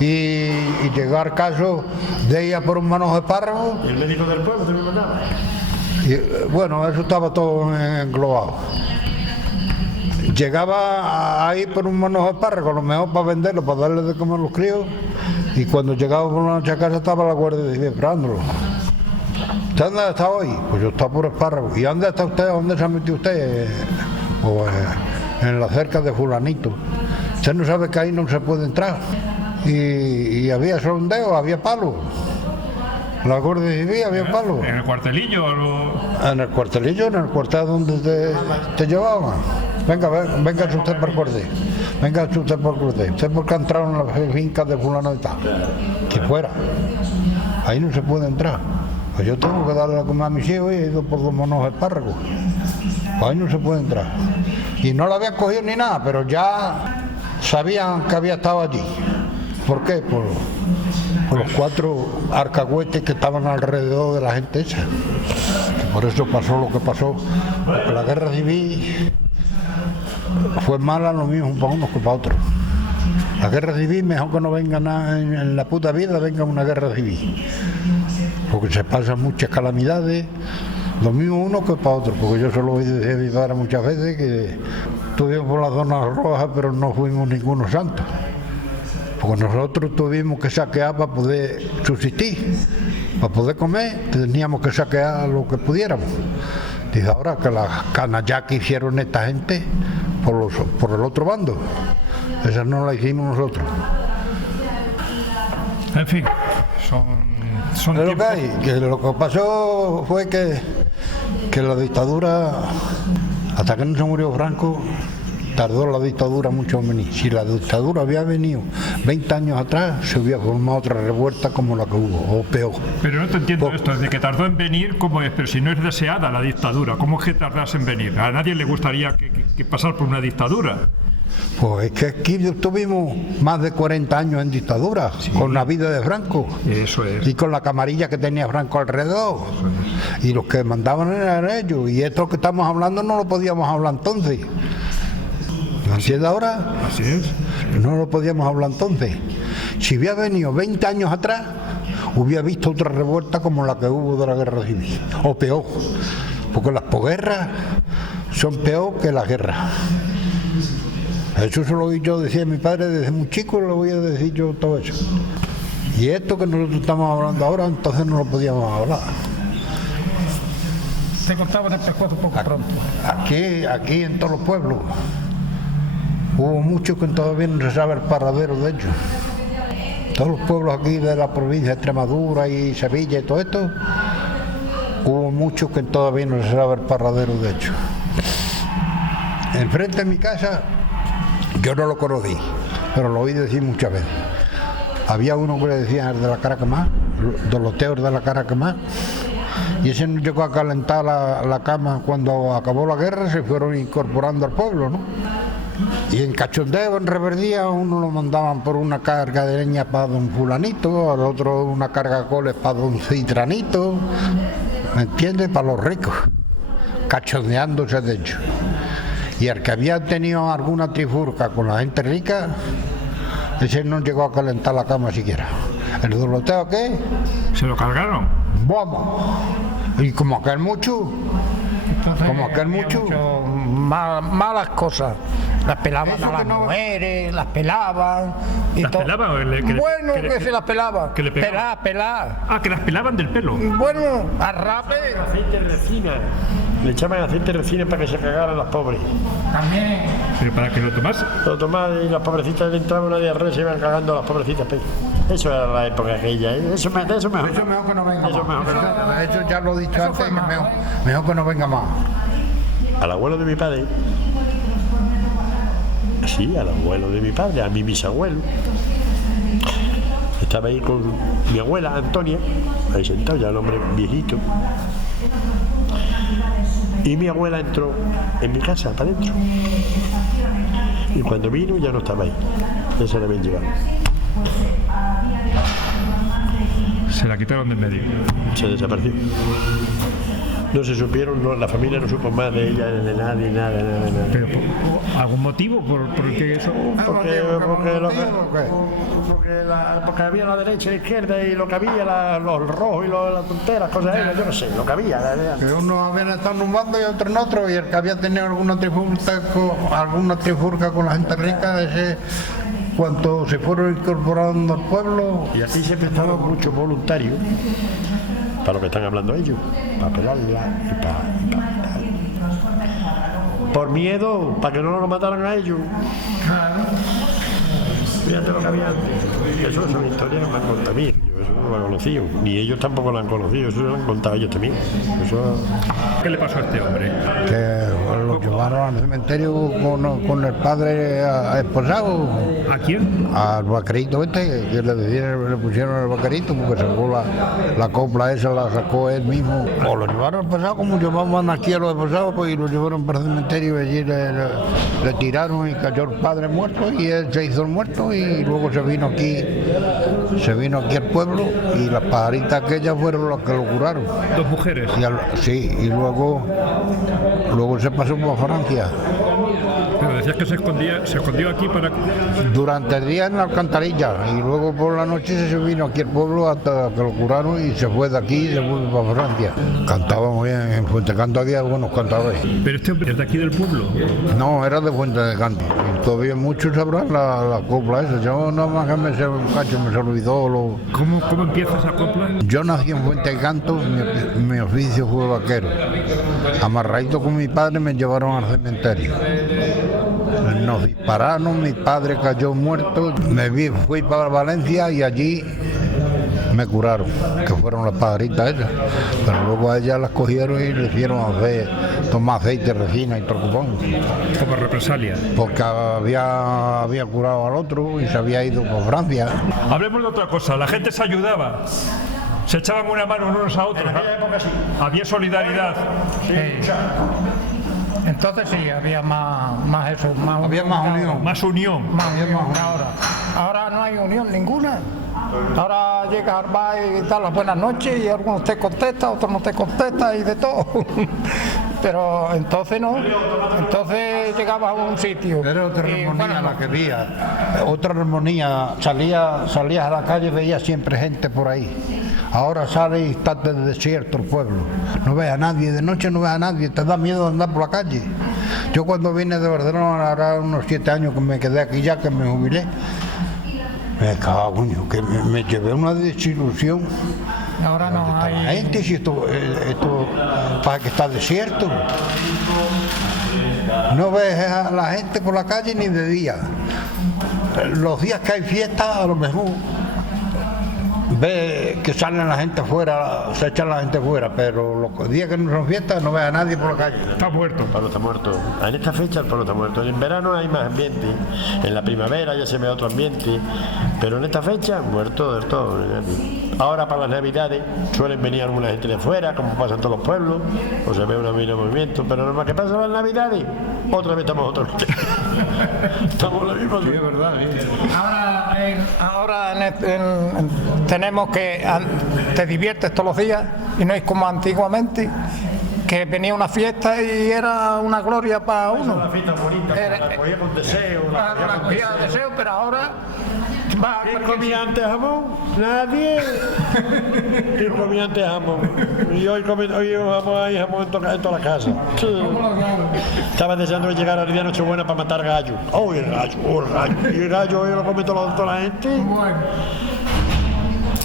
Y llegar caso de ella por un manojo de párrafo. ¿Y el médico del pueblo se lo mandaba? Y, bueno, eso estaba todo englobado. Llegaba ahí por un manojo de espárragos, a lo mejor para venderlo, para darle de comer a los críos, y cuando llegaba por la noche a casa estaba la Guardia Civil esperándolo. ¿Usted dónde está hoy? Pues yo estaba por espárragos. ¿Y dónde está usted? ¿Dónde se ha metido usted? En la cerca de fulanito. Usted no sabe que ahí no se puede entrar. Y había sondeo, había palo. La Guardia Civil había palo. En el cuartelillo. En el cuartelillo, en el cuartel donde te llevaban. Venga usted por corte. Venga usted por corte. Usted porque ha entrado en la finca de fulano de tal. Que fuera. Ahí no se puede entrar. Pues yo tengo que darle a comer a mis hijos y he ido por 2 monos de espárragos. Pues ahí no se puede entrar. Y no la habían cogido ni nada, pero ya sabían que había estado allí. ¿Por qué? Por los 4 arcahuetes que estaban alrededor de la gente esa. Por eso pasó lo que pasó. Porque la guerra civil fue mala lo mismo para unos que para otros. La guerra civil, mejor que no venga nada en la puta vida, venga una guerra civil. Porque se pasan muchas calamidades, lo mismo uno que para otro. Porque yo solo he decir a mi padre muchas veces que estuvimos por las zonas rojas, pero no fuimos ninguno santos. Porque nosotros tuvimos que saquear para poder subsistir, para poder comer, teníamos que saquear lo que pudiéramos. Dice ahora que las canallas que hicieron esta gente, por el otro bando. Esa no la hicimos nosotros. En fin, son Pero tiempos... lo que pasó fue que la dictadura, hasta que no se murió Franco, tardó la dictadura mucho en venir. Si la dictadura había venido 20 años atrás, se hubiera formado otra revuelta como la que hubo, o peor. Pero no te entiendo esto, de que tardó en venir, ¿cómo es? Pero si no es deseada la dictadura, ¿cómo es que tardas en venir? A nadie le gustaría que pasar por una dictadura. Pues es que aquí estuvimos más de 40 años en dictadura, sí, con la vida de Franco. Eso es. Y con la camarilla que tenía Franco alrededor. Y los que mandaban eran ellos. Y esto que estamos hablando no lo podíamos hablar entonces. Así es de ahora. Así es. No lo podíamos hablar entonces. Si hubiera venido 20 años atrás, hubiera visto otra revuelta como la que hubo de la guerra civil. O peor. Porque las posguerras son peor que la guerra. Eso se lo oí yo decía a mi padre desde muy chico, lo voy a decir yo todo eso. Y esto que nosotros estamos hablando ahora, entonces no lo podíamos hablar. Te cortaba el pescuezo un poco pronto. Aquí en todos los pueblos hubo muchos que todavía no se sabe el paradero de ellos. Todos los pueblos aquí de la provincia de Extremadura y Sevilla y todo esto, hubo muchos que todavía no se sabe el paradero de ellos. Enfrente de mi casa, yo no lo conocí, pero lo oí decir muchas veces. Había uno que le decían el de la Caracamá, Doloteos de la Caracamá, y ese no llegó a calentar la cama cuando acabó la guerra, se fueron incorporando al pueblo, ¿no? Y en cachondeo, en reverdía, uno lo mandaban por una carga de leña para don fulanito, al otro una carga de coles para don citranito, ¿me entiendes? Para los ricos, cachondeándose de ellos. Y el que había tenido alguna trifurca con la gente rica, ese no llegó a calentar la cama siquiera. ¿El Doloteo qué? ¿Se lo cargaron? Vamos. Y como aquel mucho, Malas cosas. Las pelaban eso a las mujeres, las pelaban. Y ¿Las pelaban? Que se las pelaban. Que le pegaban. Pelar. Ah, que las pelaban del pelo. Bueno, a rape. Aceite de resina. Le echaban aceite de resina para que se cagaran las pobres. También. ¿Pero para que lo tomase? Lo tomaban y las pobrecitas le entraban una diarrea y se iban cagando las pobrecitas. Eso era la época aquella. Eso mejor. Eso mejor que no venga eso más. Mejor. Eso ya lo he dicho antes, mejor que no venga más. Al abuelo de mi padre, sí, al abuelo de mi padre, a mi bisabuelo, estaba ahí con mi abuela Antonia, ahí sentado, ya el hombre viejito, y mi abuela entró en mi casa para adentro, y cuando vino ya no estaba ahí, ya se la habían llevado. Se la quitaron del medio. Se desapareció. No se supieron, la familia no supo más de ella, de nadie, nada. ¿Pero algún motivo por el que eso? Porque había la derecha y la izquierda y lo que había, los rojos y las tonteras, cosas esas, yo no sé, lo que había. Que unos habían estado en un bando y otros en otro, y el que había tenido alguna trifurca con la gente rica, ese, cuanto se fueron incorporando al pueblo. Y así se prestaban muchos voluntarios para lo que están hablando ellos, para pelarla y para por miedo, para que no lo mataran a ellos. Fíjate lo que había antes. Eso es una historia que me han contado a mí. Yo eso no lo he conocido, ni ellos tampoco lo han conocido, eso lo han contado ellos también. Eso... ¿Qué le pasó a este hombre? Que lo llevaron al cementerio con el padre esposado. ¿A quién? Al vaquerito este, que le pusieron el vaquerito porque sacó la copla esa, la sacó él mismo. O lo llevaron al pasado como llevaban aquí a los esposados, pues, y lo llevaron para el cementerio y allí le tiraron y cayó el padre muerto y él se hizo el muerto y luego se vino aquí al pueblo y las pajaritas aquellas fueron las que lo curaron. ¿Dos mujeres? Sí, y luego se pasó por Francia. Pero decías que se escondió aquí para... Durante el día en la alcantarilla y luego por la noche se vino aquí al pueblo hasta que lo curaron y se fue de aquí y se fue para Francia. Cantaba muy bien, en Fuente Canto había buenos cantadores. ¿Pero este hombre es de aquí del pueblo? No, era de Fuente de Canto. Y todavía muchos sabrán la copla esa. Yo nada más que me sé un cacho, me se olvidó. ¿Cómo empieza esa copla? Yo nací en Fuente de Canto, mi oficio fue vaquero. Amarradito con mi padre me llevaron al cementerio. nos dispararon, mi padre cayó muerto, fui para Valencia y allí me curaron, que fueron las pajaritas esas. Pero luego a ellas las cogieron y le hicieron tomar aceite, resina y trocupón. Como represalia. Porque había curado al otro y se había ido por Francia. Hablemos de otra cosa, la gente se ayudaba. Se echaban una mano unos a otros. Había solidaridad. Sí. Entonces sí, había más eso, había más unión. Más unión. Más unión ahora. Ahora no hay unión ninguna. Ahora llega al bar y da las buenas noches y algunos te contesta, otros no te contesta y de todo. Pero entonces no. Entonces llegabas a un sitio. Era otra armonía la que había. Otra armonía. Salías a la calle y veías siempre gente por ahí. Ahora sale y está desierto el pueblo. No ves a nadie, de noche no ves a nadie, te da miedo andar por la calle. Yo cuando vine de Barcelona, ahora unos 7 años que me quedé aquí ya, que me jubilé, me cago, que me llevé una desilusión. Ahora no hay. La gente, si esto para que está desierto. No ves a la gente por la calle ni de día. Los días que hay fiesta, a lo mejor ve que salen la gente afuera, se echan la gente afuera, pero los días que no son fiestas no ves a nadie por la calle. Está muerto. El pueblo está muerto. En esta fecha el pueblo está muerto. En verano hay más ambiente, en la primavera ya se ve otro ambiente, pero en esta fecha muerto del todo. Ahora para las navidades suelen venir alguna gente de fuera, como pasa en todos los pueblos, o se ve un movimiento, pero normal que pasa las navidades, otra vez estamos otros. Estamos la misma. Sí, es verdad. Ahora tenemos que te diviertes todos los días y no es como antiguamente, que venía una fiesta y era una gloria para uno. Una fiesta bonita, la cogía con deseo. La cogía con deseo, pero ahora ¿quién comía antes jamón? Nadie. ¿Quién comía antes jamón? Y hoy hay jamón en toda la casa. Sí. Estaba deseando llegar al día de Nochebuena para matar gallo. ¡Oh, el gallo! Y el gallo hoy lo come toda la gente.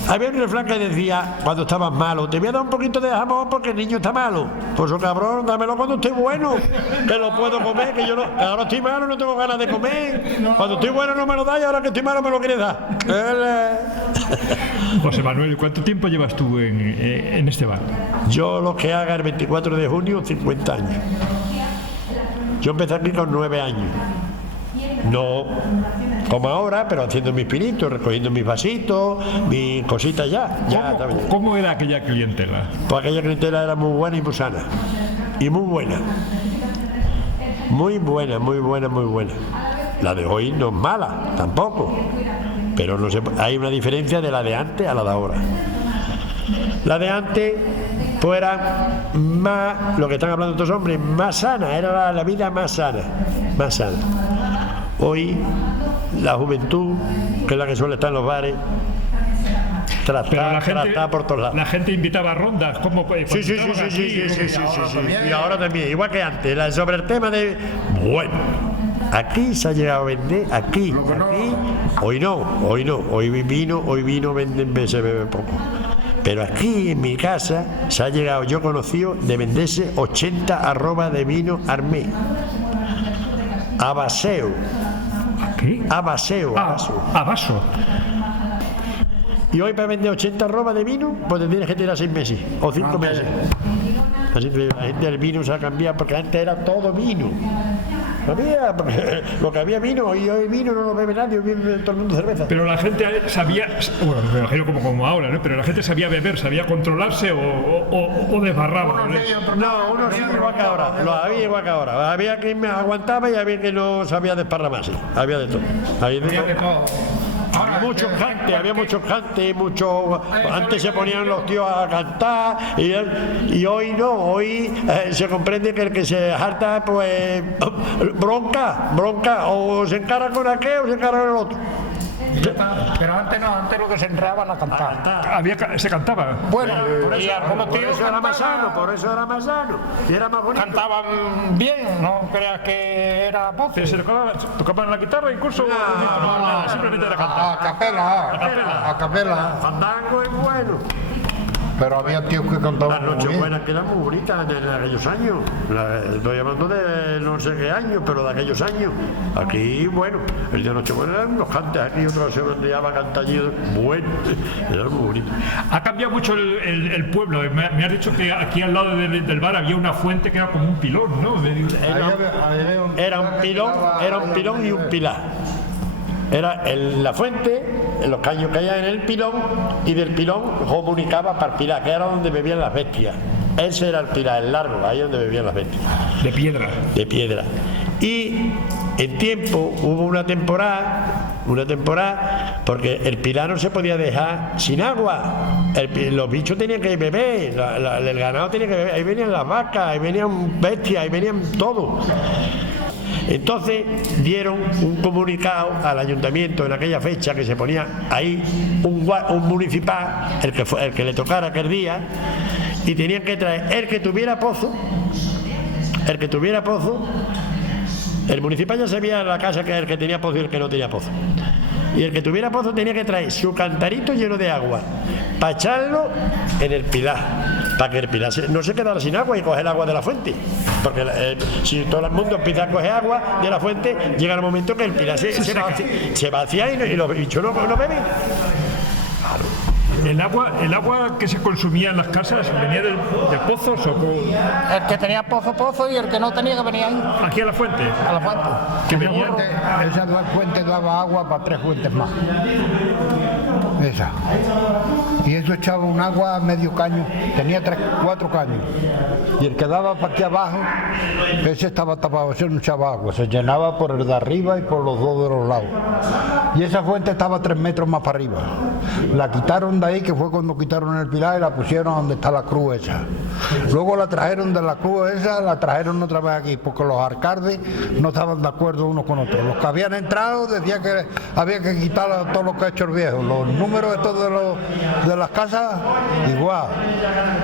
Había un refrán que decía, cuando estabas malo, te voy a dar un poquito de jamón porque el niño está malo. Pues oh, cabrón, dámelo cuando esté bueno, que lo puedo comer, que yo no, ahora estoy malo, no tengo ganas de comer. Cuando estoy bueno no me lo da y ahora que estoy malo me lo quieres dar. José Manuel, ¿cuánto tiempo llevas tú en este bar? Yo lo que haga el 24 de junio, 50 años. Yo empecé aquí con 9 años. No como ahora, pero haciendo mis pinitos, recogiendo mis vasitos, mis cositas ya. ¿Cómo era aquella clientela? Pues aquella clientela era muy buena y muy sana. Y muy buena. Muy buena. La de hoy no es mala, tampoco. Pero no sé, hay una diferencia de la de antes a la de ahora. La de antes pues era más, lo que están hablando estos hombres, más sana, era la vida más sana. Hoy la juventud, que es la que suele estar en los bares, tratar por todos lados. La gente invitaba a rondas, como sí. Y ahora también, igual que antes, sobre el tema de aquí se ha llegado a vender, aquí, hoy vino venden, se bebe poco. Pero aquí en mi casa se ha llegado, yo conocido, de venderse 80 arrobas de vino Armé. A baseo. ¿Qué? A vaso. A vaso. Y hoy para vender 80 arrobas de vino, pues te tienes que tirar 6 meses o 5 meses. Así que la gente del vino se ha cambiado porque antes era todo vino. Lo que había vino y hoy vino no lo bebe nadie, hoy bebe todo el mundo cerveza. Pero la gente sabía, bueno, me imagino como ahora, ¿no? Pero la gente sabía beber, sabía controlarse o desbarraba. No, uno sí igual que ahora, lo había igual que ahora. Había quien me aguantaba y había quien no sabía desparramarse. Había de todo. Había de todo. Había mucho cante, antes se ponían los tíos a cantar y hoy no, hoy se comprende que el que se harta pues bronca o se encara con aquel o se encara con el otro. Pero antes no, antes lo que se entraban a cantar. Se cantaba. Bueno, y algunos tíos por eso era más sano, y era más bonito. Cantaban bien, no creas que era voces. ¿Se tocaban la guitarra incluso? No, simplemente era cantar. A capela. Fandango es bueno. Pero había tíos que cantaban Las muy bien. Nochebuenas que eran muy bonitas de aquellos años. Estoy hablando de no sé qué años, pero de aquellos años. Aquí, bueno, el de Nochebuena eran unos cantes, aquí otros se llama cantallido. Bueno, era muy bonito. Ha cambiado mucho el pueblo. Me has dicho que aquí al lado del bar había una fuente que era como un pilón, ¿no? Era un pilón y un pilar. Era la fuente, los caños que había en el pilón, y del pilón comunicaba para el pilar, que era donde bebían las bestias. Ese era el pilar, el largo, ahí donde bebían las bestias. De piedra. De piedra. Y en tiempo hubo una temporada, porque el pilar no se podía dejar sin agua. Los bichos tenían que beber, el ganado tenía que beber, ahí venían las vacas, ahí venían bestias, ahí venían todo. Entonces dieron un comunicado al ayuntamiento en aquella fecha, que se ponía ahí un municipal, el que le tocara aquel día, y tenían que traer el que tuviera pozo. El municipal ya sabía en la casa que el que tenía pozo y el que no tenía pozo. Y el que tuviera pozo tenía que traer su cantarito lleno de agua para echarlo en el pilar, para que el pilar no se quedara sin agua y coger el agua de la fuente. Porque si todo el mundo empieza a coger agua de la fuente, llega el momento que el pilar se vacía y los bichos no beben. ¿El agua que se consumía en las casas venía de pozos o...? El que tenía pozo y el que no tenía que venía ahí, ¿Aquí a la fuente? a la fuente. Que venía... Esa fuente daba agua para 3 fuentes más. Esa. Y eso echaba un agua a medio caño. Tenía 4 caños. Y el que daba para aquí abajo, ese estaba tapado, ese no echaba agua. Se llenaba por el de arriba y por los dos de los lados. Y esa fuente estaba 3 metros más para arriba. La quitaron de ahí, que fue cuando quitaron el pilar, y la pusieron donde está la cruz esa. Luego la trajeron de la cruz esa, la trajeron otra vez aquí, porque los alcaldes no estaban de acuerdo unos con otros. Los que habían entrado decían que había que quitar todo lo que ha hecho el viejo. Los números estos de las casas, igual.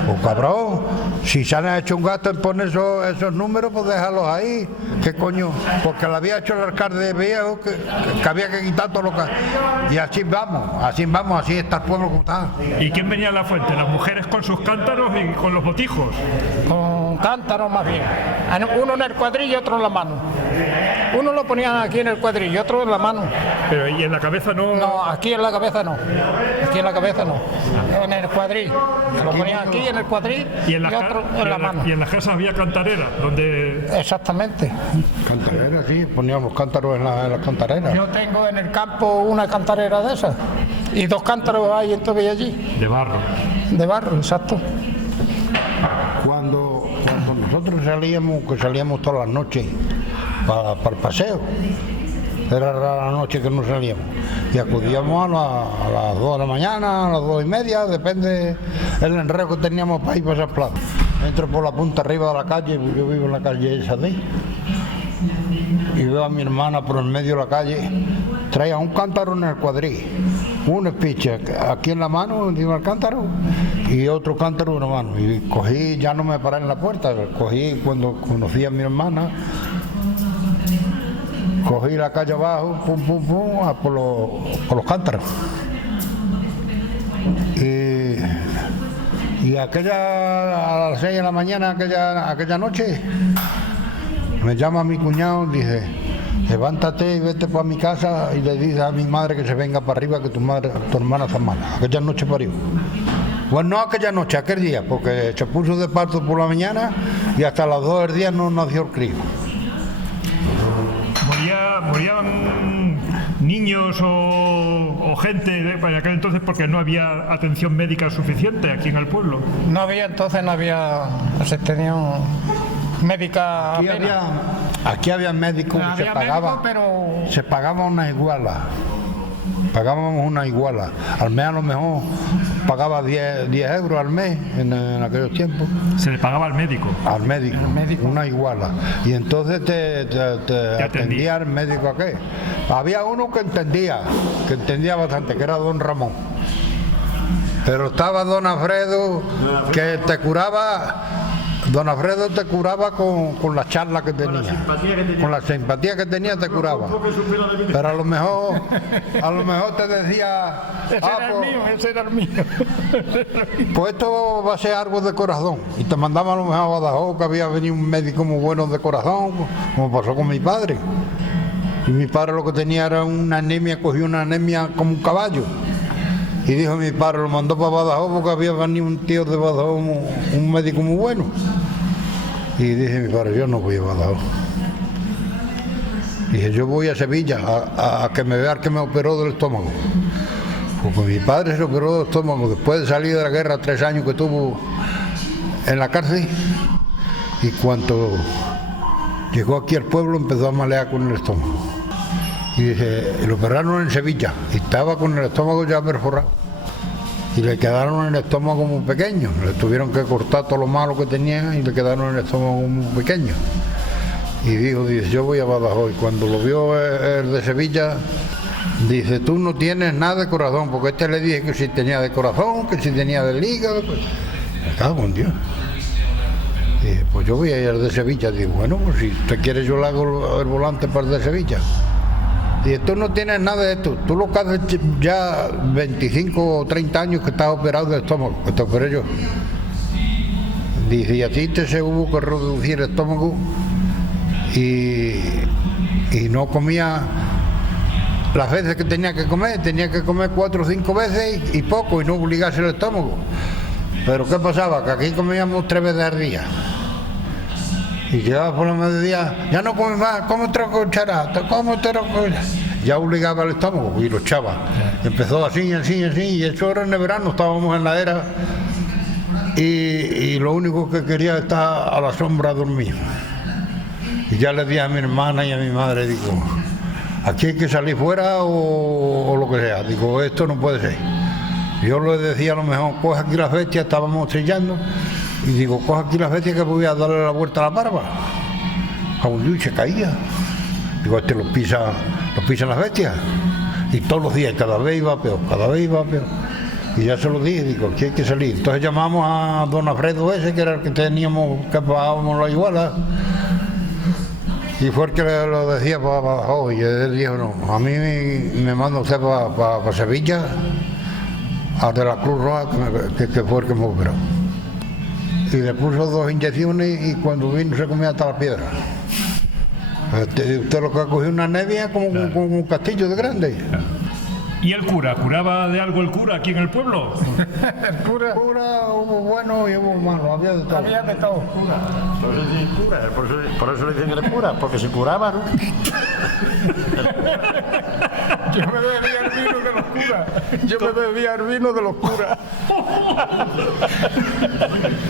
Pues cabrón, si se han hecho un gasto en poner esos números, pues déjalos ahí. ¿Qué coño? Porque lo había hecho el alcalde viejo, que había que quitar todo lo que... Y así vamos, así está el pueblo como está. ¿Y quién venía a la fuente? ¿Las mujeres con sus cántaros y con los botijos? Con cántaros más bien. Uno en el cuadrillo y otro en la mano. Uno lo ponían aquí en el cuadrillo y otro en la mano. Pero ¿y en la cabeza no? No, aquí en la cabeza no. Aquí en la cabeza no. En el cuadril. Se lo ponían aquí en el cuadril y otro en la mano. ¿Y en las casas había cantarera? Donde... Exactamente. Cantarera, sí, poníamos cántaros en las cantareras. Yo tengo en el campo una cantarera de esas. Y 2 cántaros hay todavía allí. De barro. De barro, exacto. Cuando nosotros salíamos todas las noches para el paseo, era rara la noche que no salíamos, y acudíamos a las 2 de la mañana, a las 2:30, depende el enredo que teníamos para ir para esas plazas. Entro por la punta arriba de la calle, yo vivo en la calle esa de ahí, y veo a mi hermana por el medio de la calle, traía un cántaro en el cuadril, un espiche aquí en la mano, encima del cántaro, y otro cántaro en la mano. Y cogí, ya no me paré en la puerta, cogí cuando conocí a mi hermana, cogí la calle abajo, pum, pum, pum, por los cántaros. Y a las 6 de la mañana, aquella noche, me llama mi cuñado y dice: levántate y vete para mi casa y le dices a mi madre que se venga para arriba, que tu hermana está mala. Aquella noche parió. Bueno, no aquella noche, aquel día, porque se puso de parto por la mañana y hasta las 2 del día no nació el crío. ¿Morían niños o gente para aquel entonces porque no había atención médica suficiente aquí en el pueblo? No había se tenía médica. Aquí había médicos que se pagaba una iguala. Pagábamos una iguala. Al mes a lo mejor pagaba 10 euros al mes en aquellos tiempos. ¿Se le pagaba al médico? Al médico, una iguala. Y entonces te atendía el médico aquel. Había uno que entendía bastante, que era don Ramón. Pero estaba don Alfredo, que te curaba Don Alfredo te curaba con la charla que tenía. Con la simpatía que tenía te curaba. Pero a lo mejor te decía... Ese era el mío. Pues esto va a ser algo de corazón. Y te mandaba a lo mejor a Badajoz, que había venido un médico muy bueno de corazón, como pasó con mi padre. Y mi padre lo que tenía era una anemia, cogió una anemia como un caballo. Y dijo mi padre, lo mandó para Badajoz porque había venido un tío de Badajoz, un médico muy bueno. Y dije mi padre, yo no voy a Badajoz. Dije, yo voy a Sevilla a que me vea el que me operó del estómago. Porque mi padre se operó del estómago después de salir de la guerra, 3 años que tuvo en la cárcel. Y cuando llegó aquí al pueblo empezó a malear con el estómago. Y dice, lo operaron en Sevilla y estaba con el estómago ya perforado. Y le quedaron en el estómago muy pequeño. Le tuvieron que cortar todo lo malo que tenía y le quedaron en el estómago muy pequeño. Y dice, yo voy a Badajoz. Y cuando lo vio el de Sevilla, dice, tú no tienes nada de corazón, porque este le dije que si tenía de corazón, que si tenía del hígado. Pues, me cago en Dios. Dije, pues yo voy a ir al de Sevilla. Digo, bueno, pues si usted quiere yo le hago el volante para el de Sevilla. Dije, tú no tienes nada de esto. Tú lo que haces ya 25 o 30 años que estás operado del estómago, que te operé yo. Dice, y a ti se hubo que reducir el estómago y no comía las veces que tenía que comer 4 o 5 veces y poco, y no obligarse el estómago. Pero ¿qué pasaba? Que aquí comíamos 3 veces al día. Y llegaba por la mediodía, ya no comes más, come 3 cucharadas, come 3 cucharadas. Ya obligaba el estómago y lo echaba. Empezó así, y eso era en el verano, estábamos en la era y lo único que quería es estar a la sombra a dormir. Y ya le dije a mi hermana y a mi madre, digo, aquí hay que salir fuera o lo que sea. Digo, esto no puede ser. Yo le decía a lo mejor, coge aquí las bestias, estábamos trillando, y digo, coge aquí las bestias que voy a darle la vuelta a la barba. Y se caía. Digo, este lo pisan las bestias. Y todos los días, cada vez iba peor. Y ya se lo dije, digo, aquí hay que salir. Entonces llamamos a don Alfredo ese, que era el que teníamos, que pagábamos la iguala. Y fue el que lo decía para abajo. Y él dijo, no, a mí me manda usted para Sevilla, a de la Cruz Roja, que fue el que me operó. Y le puso 2 inyecciones y cuando vino se comía hasta la piedra. Usted lo que ha cogido una nevia como un castillo de grande. ¿Y el cura? ¿Curaba de algo el cura aquí en el pueblo? El cura Hubo bueno y hubo malo, había de todo. Había de todo. Por eso le dicen el cura, porque se curaba, ¿no? Yo me bebía el vino de los curas.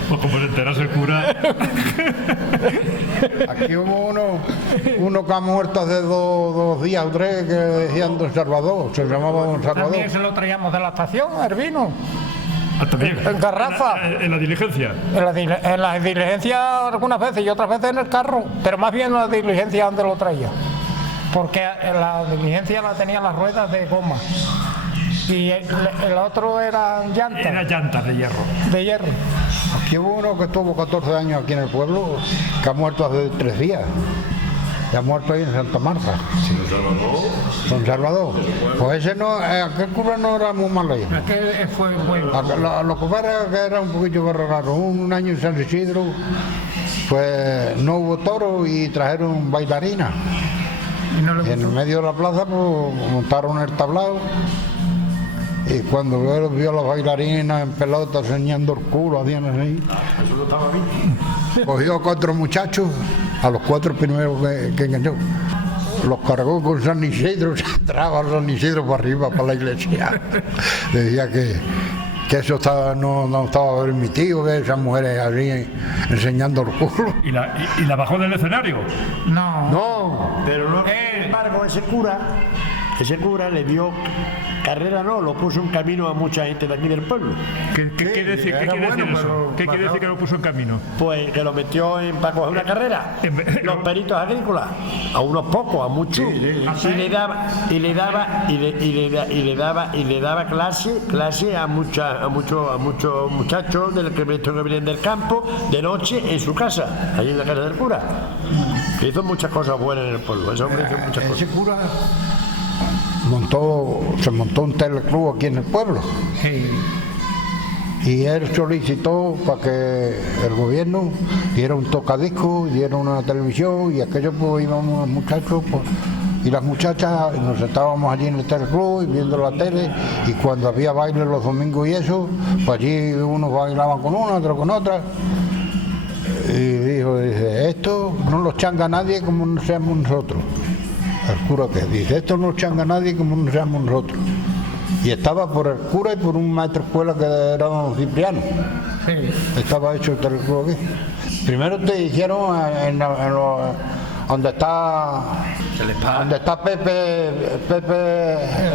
Pues como se enterase el cura. Aquí hubo uno que ha muerto hace 2 días o 3 que decían Don Salvador, se llamaba Don Salvador. También se lo traíamos de la estación, el vino. También. En garrafa. ¿En la diligencia? En la diligencia algunas veces y otras veces en el carro, pero más bien en la diligencia donde lo traía. Porque en la diligencia la tenían las ruedas de goma. Y el otro eran llantas. Era llantas de hierro. De hierro. Aquí hubo uno que estuvo 14 años aquí en el pueblo, que ha muerto hace 3 días. Ya ha muerto ahí en Santa Marta. Don Salvador. Pues ese no, aquel cura no era muy malo. Aquel fue bueno. Lo que era un poquillo raro. Un año en San Isidro, pues no hubo toro y trajeron bailarinas. Y en el medio de la plaza pues, montaron el tablado. Y cuando vio a las bailarinas en pelota enseñando el culo, hacían así. Eso no estaba bien. Cogió 4 muchachos, a los 4 primeros que engañó. Los cargó con San Isidro, se entraba San Isidro para arriba, para la iglesia. Decía que eso no estaba permitido, que esas mujeres así enseñando el culo. ¿Y la bajó del escenario? No. No, Pero no, sin embargo, ese cura le vio carrera no, lo puso en camino a mucha gente de aquí del pueblo. ¿Qué quiere decir, era bueno, eso? pero ¿Qué quiere decir que lo puso en camino? Pues que lo metió para coger una carrera. Los peritos agrícolas, a unos pocos, a muchos. Y le daba clase a muchos muchachos que vienen del campo de noche en su casa, allí en la casa del cura. Que hizo muchas cosas buenas en el pueblo. Ese hombre hizo muchas cosas. Ese cura se montó un teleclub aquí en el pueblo. Y él solicitó para que el gobierno diera un tocadiscos, diera una televisión, y aquello pues íbamos los muchachos pues, y las muchachas, nos sentábamos allí en el teleclub y viendo la tele, y cuando había baile los domingos y eso, pues allí unos bailaban con una, otros con otra. Y dice, esto no lo changa nadie como no seamos nosotros. El cura que dice, esto no lo changa nadie como no seamos nosotros. Y estaba por el cura y por un maestro de escuela que era don Cipriano. Estaba hecho el teleclub aquí. Primero te hicieron donde está Pepe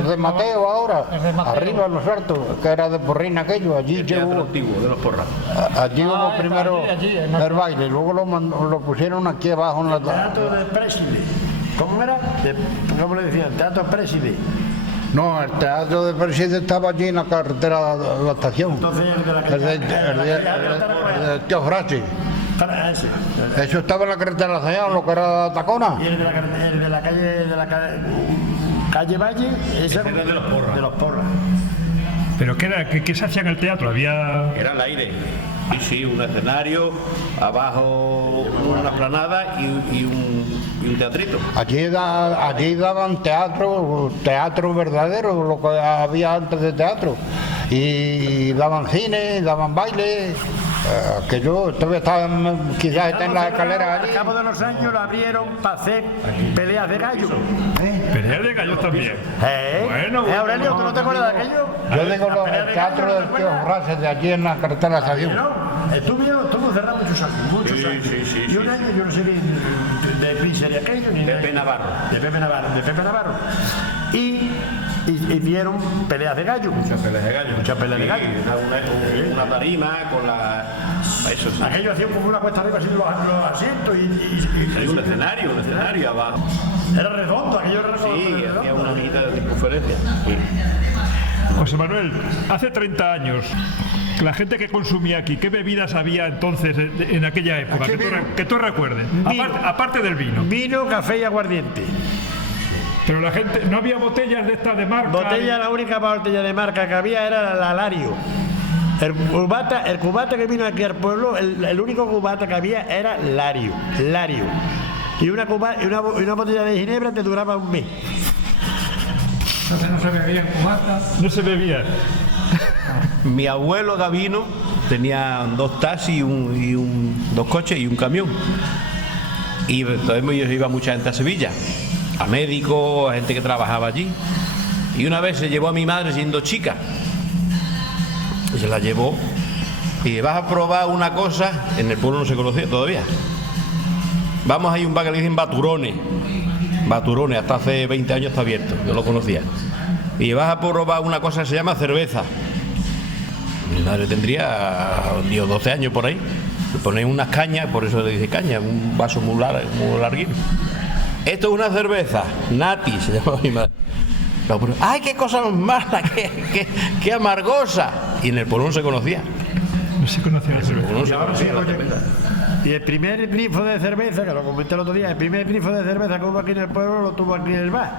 de Mateo ahora, arriba en los altos, que era de Porrín aquello, allí llegó antiguo de los Porras. allí hubo primero el baile, luego lo pusieron aquí abajo en la Teatro del Preside. ¿Cómo era? ¿Cómo le decían? Teatro Preside. No, el teatro de Preside estaba allí en la carretera de la estación. Entonces El de Tío Frasi. Eso estaba en la carretera de la estación, lo que era Tacona. Y el de la calle Valle, ese era de los Porras. De los Porras. ¿Pero qué se hacía en el teatro? Había... Era al aire. Sí, un escenario, abajo una planada y un teatrito. Allí daban teatro verdadero, lo que había antes de teatro. Y daban cine, daban baile. Que yo todavía estaba, quizás está en las escaleras allí. Al cabo de los años lo abrieron para hacer peleas de gallo. Peleas de gallos también. Bueno, Aurelio, ¿tú no te acuerdas de aquello? Yo digo el teatro del Tío Rases de allí en la carretera de la estación. Estuvo cerrado muchos años. Sí. Y un año yo no sé de Prince de aquello ni Pepe Navarro. De Pepe Navarro. Y hicieron peleas de gallo. Muchas peleas de gallo. Sí. Una tarima con la... Eso sí. Aquello hacían como una cuesta arriba así los asientos y Un escenario abajo. era redondo, aquello era redondo. Sí, hacía una mitad de circunferencia. Sí. José Manuel, hace 30 años, la gente que consumía aquí, ¿qué bebidas había entonces en aquella época? Que tú recuerdes. Aparte del vino. Vino, café y aguardiente. Pero la gente, ¿no había botellas de estas de marca? La única botella de marca que había era la Lario. El cubata que vino aquí al pueblo, el único cubata que había era Lario. Y una botella de ginebra te duraba un mes. Entonces no se bebía en cubata. No se bebía. Mi abuelo Gavino tenía 2 taxis y 2 coches y un camión. Y entonces iba mucha gente a Sevilla, a médicos, a gente que trabajaba allí. Y una vez se llevó a mi madre siendo chica. Y se la llevó. Y vas a probar una cosa, en el pueblo no se conocía todavía. Vamos a ir a un bar que le dicen Baturones, hasta hace 20 años está abierto, yo lo conocía. Y vas a probar una cosa que se llama cerveza. Mi madre tendría 10 o 12 años por ahí. Le ponéis unas cañas, por eso le dice caña, un vaso muy larguito. Esto es una cerveza, Nati, se llama mi madre. ¡Ay, qué cosa más mala, qué amargosa! Y en el pueblo no se conocía. No se conocía la cerveza. No se conocía la cerveza. Y el primer grifo de cerveza, que lo comenté el otro día, el primer grifo de cerveza que hubo aquí en el pueblo lo tuvo aquí en el bar.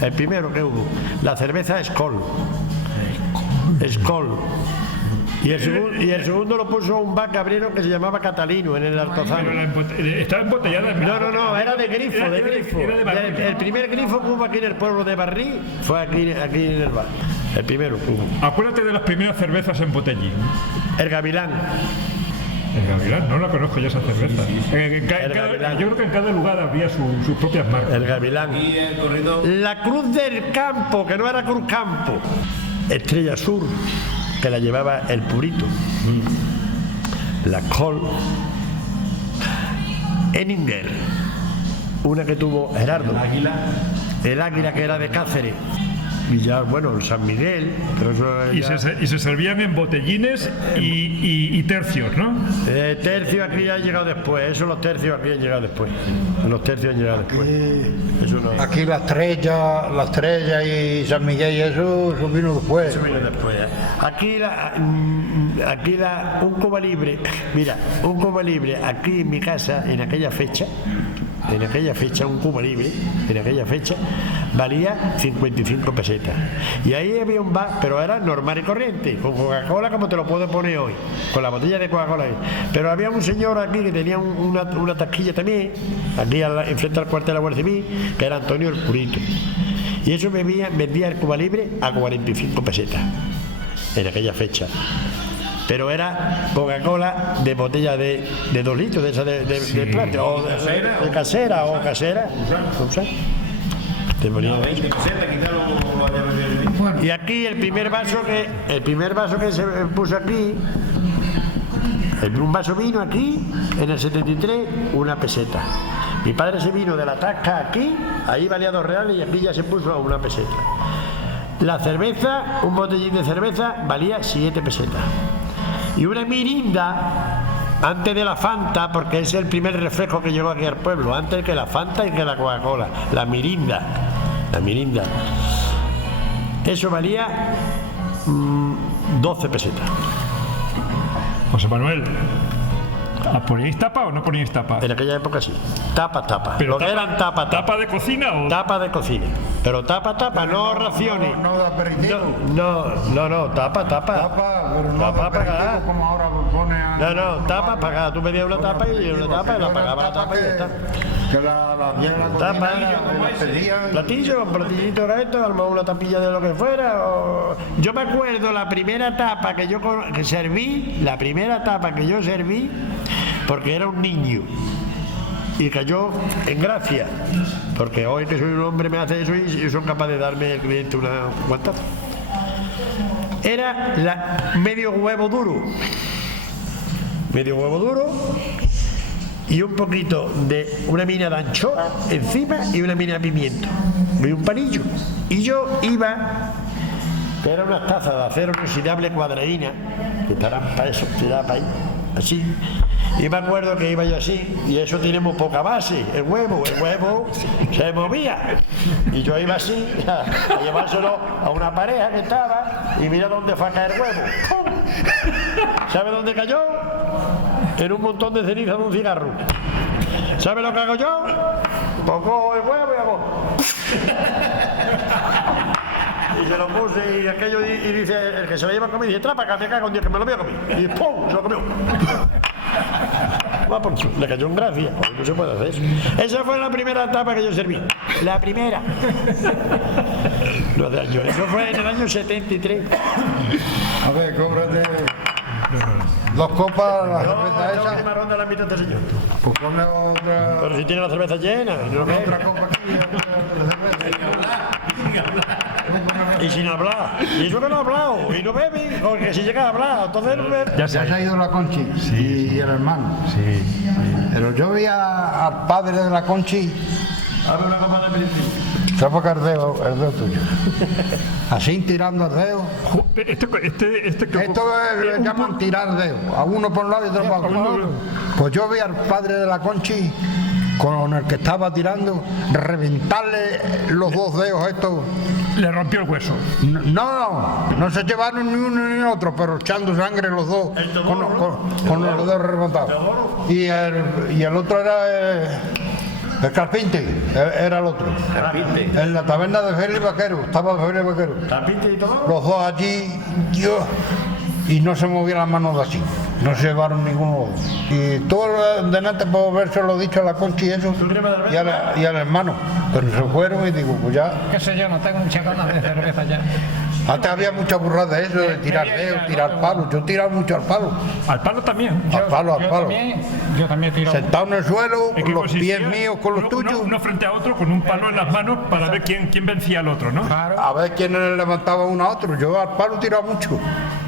El primero que hubo. La cerveza Skol. Y el segundo lo puso un bar que abrieron que se llamaba Catalino en el Altozano. Estaba embotellada en No, era de grifo. Era de barril. El primer grifo que hubo aquí en el pueblo de Barrí fue aquí en el bar. El primero que hubo. Acuérdate de las primeras cervezas en botellín. El Gavilán. El Gavilán, no la conozco yo esa cerveza. Gavilán. Yo creo que en cada lugar había sus propias marcas. El Gavilán. Y el corrido. La Cruz del Campo, que no era Cruz Campo. Estrella Sur, que la llevaba el Purito. La Col. Eninger, una que tuvo Gerardo. El Águila, que era de Cáceres. y ya, bueno, San Miguel, pero eso Y ya- se servían en botellines y tercios, ¿no? tercio aquí ha llegado después, eso los tercios aquí han llegado después. Los tercios han llegado después. Eso no. Aquí la estrella y San Miguel y eso vino después. Eso viene después. Un Cuba Libre, mira, un Cuba Libre aquí en mi casa en aquella fecha, un Cuba Libre, en aquella fecha, valía 55 pesetas. Y ahí había un bar, pero era normal y corriente, con Coca-Cola como te lo puedo poner hoy, con la botella de Coca-Cola ahí. Pero había un señor aquí que tenía una taquilla también, aquí enfrente al cuartel de la Guardia Civil, que era Antonio el Purito. Y eso vendía el Cuba Libre a 45 pesetas, en aquella fecha. Pero era Coca-Cola de botella de 2 litros, de esa de plástico, o de casera, ¿usas? Te ponía eso. Y aquí el primer vaso que se puso aquí, un vaso vino aquí, en el 73, 1 peseta. Mi padre se vino de la tasca aquí, ahí valía 2 reales y aquí ya se puso a 1 peseta. La cerveza, un botellín de cerveza, valía 7 pesetas. Y una mirinda, antes de la Fanta, porque es el primer refresco que llegó aquí al pueblo, antes que la Fanta y que la Coca-Cola, la mirinda. Eso valía 12 pesetas. José Manuel, ¿poníais tapa o no poníais tapa? En aquella época sí. Tapa. Pero Lo que eran tapa. ¿Tapa de cocina o...? Tapa de cocina. Pero tapa, no raciones. No de aperitivo. No, tapa. Pero no Tapa de pagada. aperitivo como ahora pone a... No, tapa pagada. Tú pedías una tapa y una tapa y la pagaba la tapa y ya está. Que la Tapa, platillito era esto, a lo mejor una tapilla de lo que fuera. Yo me acuerdo la primera tapa que yo serví, porque era un niño y cayó en gracia, porque hoy que soy un hombre me hace eso y son capaz de darme el cliente una guantazo. Era medio huevo duro y un poquito de una mina de anchoa encima y una mina de pimiento y un palillo. Y yo iba, que eran unas tazas de acero inoxidable cuadraína, que estarán para eso, tiraba para ahí, así. Y me acuerdo que iba yo así, y eso tenemos poca base, el huevo se movía. Y yo iba así, a llevárselo a una pareja que estaba, y mira dónde fue a caer el huevo. ¡Pum! ¿Sabe dónde cayó? En un montón de ceniza de un cigarro. ¿Sabe lo que hago yo? Pongo el huevo y hago... Y se lo puse y aquello y dice, el que se lo lleva a comer, dice, trapa, que me cago en Dios, que me lo voy a comer. Y ¡pum! Se lo comió. Le cayó en gracia, porque no se puede hacer eso. Esa fue la primera tapa que yo serví. La primera. No hace años. Eso fue en el año 73. A ver, cóbrate 2 copas, la cerveza La esa. última ronda la invito a este señor. Pues ponme otra... Pero si tiene la cerveza llena, no lo Otra que copa aquí, otra cerveza. y sin hablar. Y eso que no ha hablado. Y no bebe. Porque si llega a hablar, entonces no bebe. Ya se ha ido la Conchi y el hermano. Sí. Pero yo vi al padre de la Conchi. Abre una copa de principio. ¿Sabes qué el dedo tuyo? Así tirando el dedo. Esto Esto llaman tirar dedo. A uno por un lado y otro por otro. Pues yo vi al padre de la Conchi con el que estaba tirando reventarle los 2 dedos estos. le rompió el hueso. No se llevaron ni uno ni otro, pero echando sangre los dos con los dedos reventados. Y el otro era el carpinte, era el otro. En la taberna de Félix Vaquero, estaba Félix Vaquero. ¿Carpinte y todo? Los dos allí, y no se movían las manos de así, no se llevaron ninguno. Y todo delante por haberse lo dicho a la Conchi y eso, y al hermano, pero se fueron y digo, pues ya. Qué sé yo, no tengo muchas ganas de cerveza ya. Antes había mucha burrada de eso, de tirar dedos, tirar palos. Yo tiraba mucho al palo. Al palo también. Al palo. Yo también tiro. Sentado en el suelo, ¿En qué los consistía? pies míos con los tuyos. Uno frente a otro con un palo en las manos para ver quién vencía al otro, ¿no? Claro, A ver quién le levantaba uno a otro. Yo al palo tiraba mucho.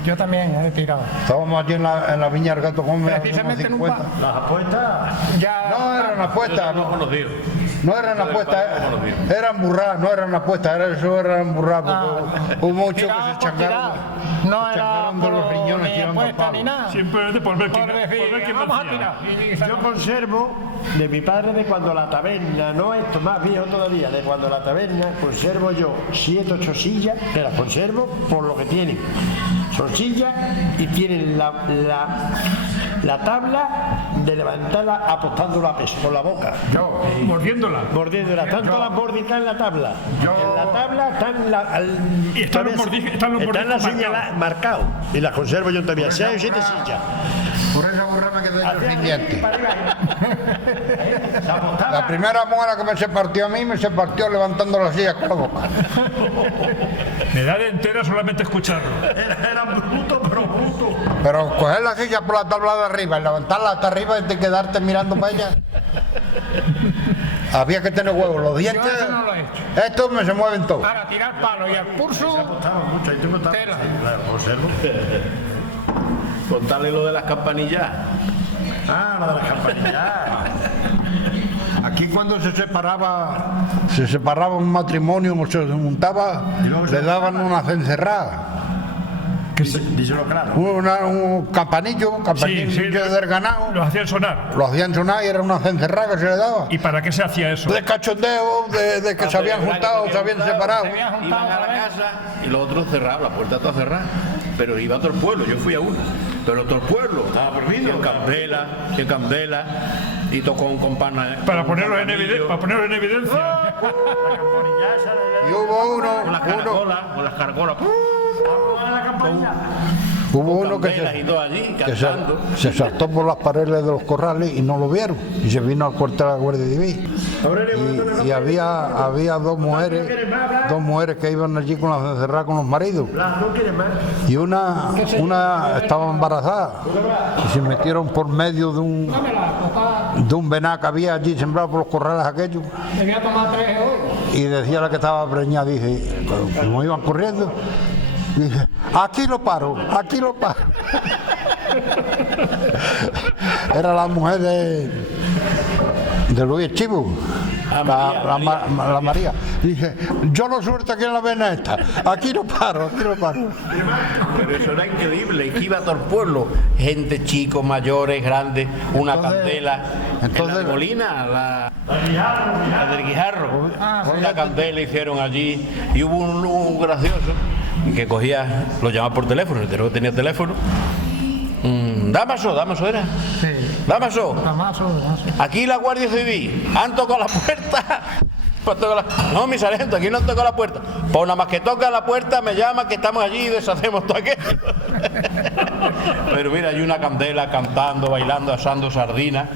yo también he tirado. Estábamos allí en la viña del Gato Gómez. Precisamente en un 50. Las apuestas. Ya. No, eran apuestas. No conocido. No eran apuestas, eran burradas, no eran apuestas, eran burradas, porque hubo muchos que se changaron. No era de los riñones ni tirando apuesta ni palos. nada. Simplemente por ver quién Vamos a vencía. tirar. Yo conservo de mi padre de cuando la taberna, no esto, más viejo todavía, de cuando la taberna, conservo yo 7, 8 sillas, que las conservo por lo que tienen. Son sillas y tienen la tabla de levantarla apostándola a peso, con la boca. Mordiéndola. Mordiéndola, tanto las mordicas en la tabla. En la tabla Y están los están las sillas marcados. Y las conservo yo todavía, 6 o 7 sillas. Por esa burra me quedé yo sin dientes. Para arriba. Se apostaba. La primera muela que me se partió a mí, me se partió levantando la silla con la boca. Me da de entera solamente escucharlo. Era bruto, pero bruto. Pero coger la silla por la tabla de arriba y levantarla hasta arriba y de quedarte mirando para ella. Había que tener huevos, los dientes. Yo eso no lo he hecho. Estos me se mueven todos. Para tirar palo y al pulso. Apostaba mucho, ahí tengo tabla. Tela. Claro, conservo. Contarle lo de las campanillas. Ah, lo de las campanillas. Aquí cuando se separaba un matrimonio o se juntaba, le daban una cencerrada. Díselo claro. Un campanillo del ganado. Lo hacían sonar. Lo hacían sonar y era una cencerrada que se le daba. ¿Y para qué se hacía eso? De cachondeo, de que se habían juntado, se habían separado. Iban a la casa y los otros cerrados, la puerta toda cerrada. Pero iba todo el pueblo, yo fui a uno. Pero todo el pueblo, estaba prohibido. Sin candela, y tocó con pana. Para ponerlo en evidencia. Y hubo Con las caracolas. Hubo uno que Candelas y todo allí, se cantando. saltó por las paredes de los corrales y no lo vieron. Y se vino al cuartel de la Guardia Civil. Y había dos mujeres que iban allí con las encerradas con los maridos. Y una estaba embarazada y se metieron por medio de un venado que había allí sembrado por los corrales aquellos. Debía tomar 3 hoy. Y decía la que estaba preñada, dice, como iban corriendo, dice, aquí lo paro. Era la mujer de Luis Chivo, la María. Dice, yo lo suelto aquí en la vena esta, aquí lo paro. Pero eso era increíble, que iba todo el pueblo, gente, chicos, mayores, grandes, una candela. entonces- En la de Molina, la del Guijarro, una candela hicieron allí, y hubo un gracioso que cogía, lo llamaba por teléfono, el que tenía teléfono. Damaso era. Sí. Damaso, Damaso. aquí la Guardia Civil, han tocado la puerta. Pues no, mi sargento, aquí no han tocado la puerta. Pues nada más que toca la puerta, me llama que estamos allí y deshacemos todo aquello. Pero mira, hay una candela cantando, bailando, asando sardinas,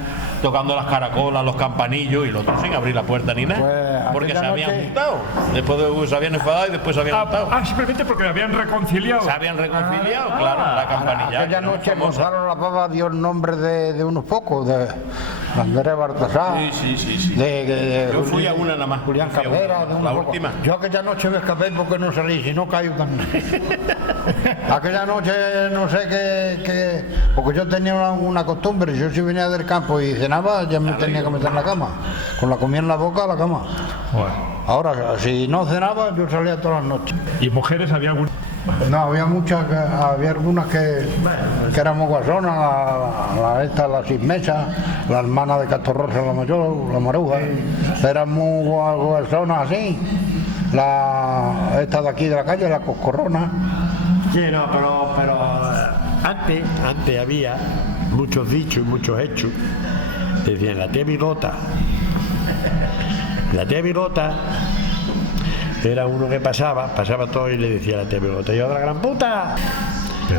tocando las caracolas, los campanillos, y los otros sin abrir la puerta ni nada. Pues, porque se aquella habían noche- juntado. Después se habían enfadado y después se habían juntado. Simplemente porque lo habían reconciliado. Se habían reconciliado, claro, la campanilla. Aquella noche Gonzalo La Pava dio el nombre de unos pocos, de Andrés Baltasar. Sí. Yo fui a una nada más. Julián Fui a una, Cabrera, de unos la pocos. última. Yo aquella noche me escapé porque no salí, si no caigo también. Aquella noche no sé qué, porque yo tenía una costumbre, yo si venía del campo y cenaba, ya me tenía que meter en la cama, con la comida en la boca a la cama. Ahora, si no cenaba, yo salía todas las noches. ¿Y mujeres había algún? No, había muchas, había algunas que éramos guasonas, la Cismesa, la hermana de Castorrosa, la mayor, la Maruja, éramos guasonas así, esta de aquí de la calle, la Coscorrona. Sí, no, pero antes había muchos dichos y muchos hechos. Decían, la tía Bigota. La tía Bigota era uno que pasaba todo y le decía a la tía Bigota, hijo de la gran puta.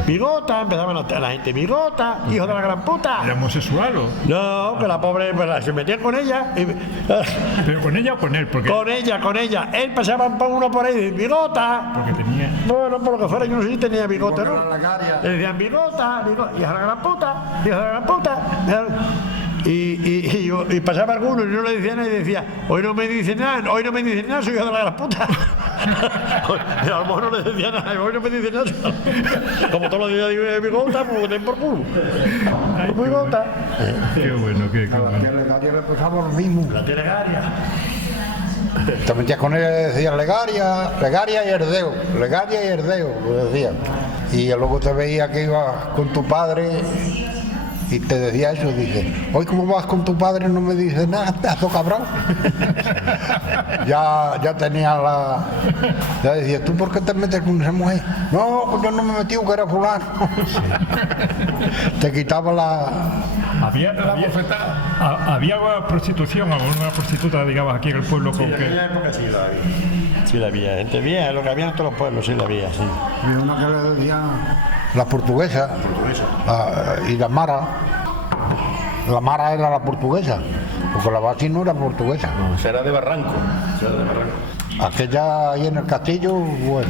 Bigota, empezaban la gente, Bigota, hijo de la gran puta. ¿Era homosexual o? No, que la pobre pues, se metía con ella. ¿Pero con ella o con él? Porque Con ella. Él pasaba uno por ahí y decía, Bigota. porque tenía. Bueno, por lo que fuera, yo no sé si tenía bigote, ¿no? Le decían bigota, hijo de la gran puta, hijo de la gran puta. Y pasaba alguno y no le decía nada y decía, hoy no me dicen nada, soy hijo de la gran puta. A lo mejor no le decía nada, hoy no me dice nada. Como todos los días digo, mi gota, pues den por culo. Mi gota. Qué bueno, qué A la bueno. tía Legaria le pasaba lo mismo. La tía Legaria. Te metías con ella y decías Legaria y Herdeo, Legaria y Herdeo, lo decían. Y luego te veía que ibas con tu padre y te decía eso, dice, hoy como vas con tu padre no me dices nada, pedazo cabrón. ya tenía ya decía, ¿tú por qué te metes con esa mujer? No, pues yo no me metí, que era fulano. Te quitaba Había prostitución, alguna prostituta, digamos, aquí en el pueblo con En que... aquella época sí la había. Sí la había, gente bien, lo que había en todos los pueblos sí la había, sí. Había una que le decían la portuguesa, y la mara. La mara era la portuguesa, porque la Basi no era portuguesa. Será de Barranco. Aquella ahí en el castillo, bueno,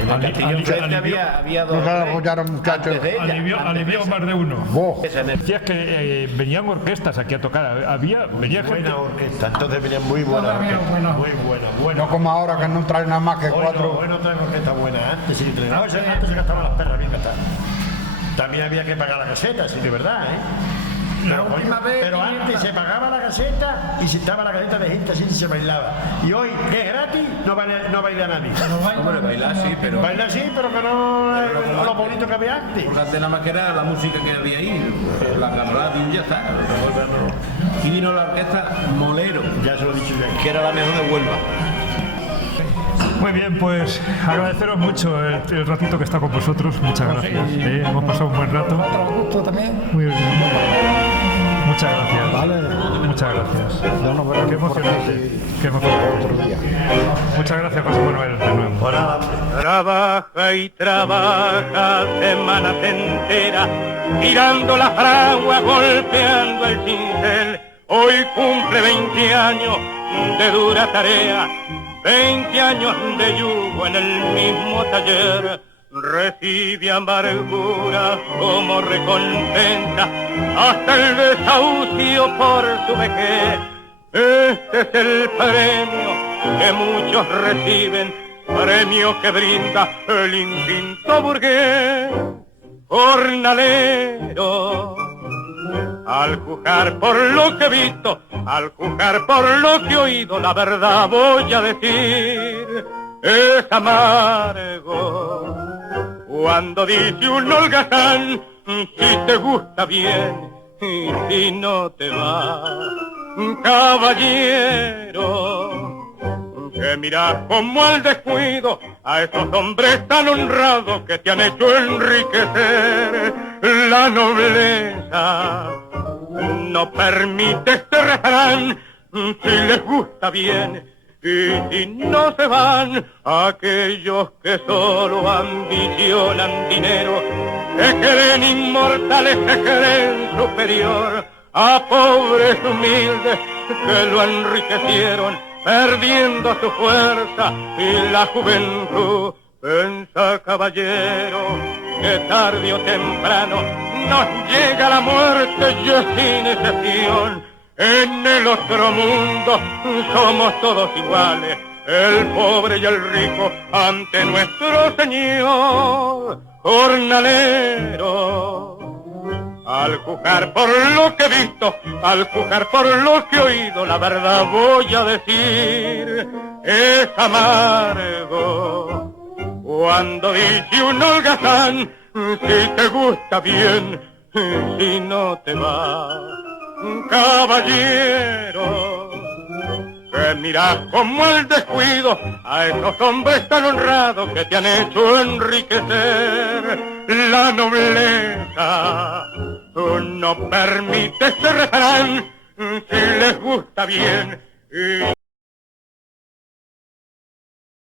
En el castillo enfrente había dos. no se la reyes apoyaron muchachos. antes de ella, Alivió antes de esa. más de uno. Vos, Esa en el- Decías que venían orquestas aquí a tocar. Venía gente... Buena orquesta, entonces venían muy buenas orquestas. Muy buena. no como ahora que no traen nada más que cuatro. Bueno, traen orquestas buenas. Antes sí, antes se gastaban las perras bien gastadas. También había que pagar la caseta, sí, de verdad, ¿eh? Pero antes se pagaba la caseta y si estaba la caseta de gente así se bailaba. Y hoy, que es gratis, no baila nadie. Hombre, bailar sí, pero. Baila sí, pero que no es lo bonito que había antes. Porque antes nada más que era la música que había ahí, la radio y ya está. Y vino la orquesta Molero, Ya se lo he dicho yo. que era la mejor de Huelva. Muy bien, pues agradeceros mucho el ratito que está con vosotros. Muchas gracias. Hemos pasado un buen rato. Otro gusto también. Muy bien. Muchas gracias. Vale, Muchas gracias. ya nos veremos Qué por emocionante. aquí Qué emocionante. otro día. Muchas gracias, José Manuel, de nuevo. Pues nada, Trabaja y trabaja semanas enteras, tirando la fragua, golpeando el cincel. Hoy cumple 20 años de dura tarea, 20 años de yugo en el mismo taller. Recibe amargura como recompensa, hasta el desahucio por su vejez. Este es el premio que muchos reciben, premio que brinda el instinto burgués. Jornalero, al juzgar por lo que he visto, al juzgar por lo que he oído, la verdad voy a decir, es amargo. Cuando dice un holgazán, si te gusta bien y si no te va, caballero, que miras como al descuido a esos hombres tan honrados que te han hecho enriquecer. La nobleza no permite este refrán, si les gusta bien y si no se van aquellos que solo ambicionan dinero, que creen inmortales, que creen superior a pobres humildes que lo enriquecieron perdiendo su fuerza y la juventud. Pensa, caballero, que tarde o temprano nos llega la muerte y es sin excepción. En el otro mundo somos todos iguales, el pobre y el rico ante nuestro Señor. Jornalero, al juzgar por lo que he visto, al juzgar por lo que he oído, la verdad voy a decir, es amargo. Cuando dice un holgazán, si te gusta bien, si no te va, caballero, que miras como el descuido a esos hombres tan honrados que te han hecho enriquecer. La nobleza no permite este refrán, si les gusta bien y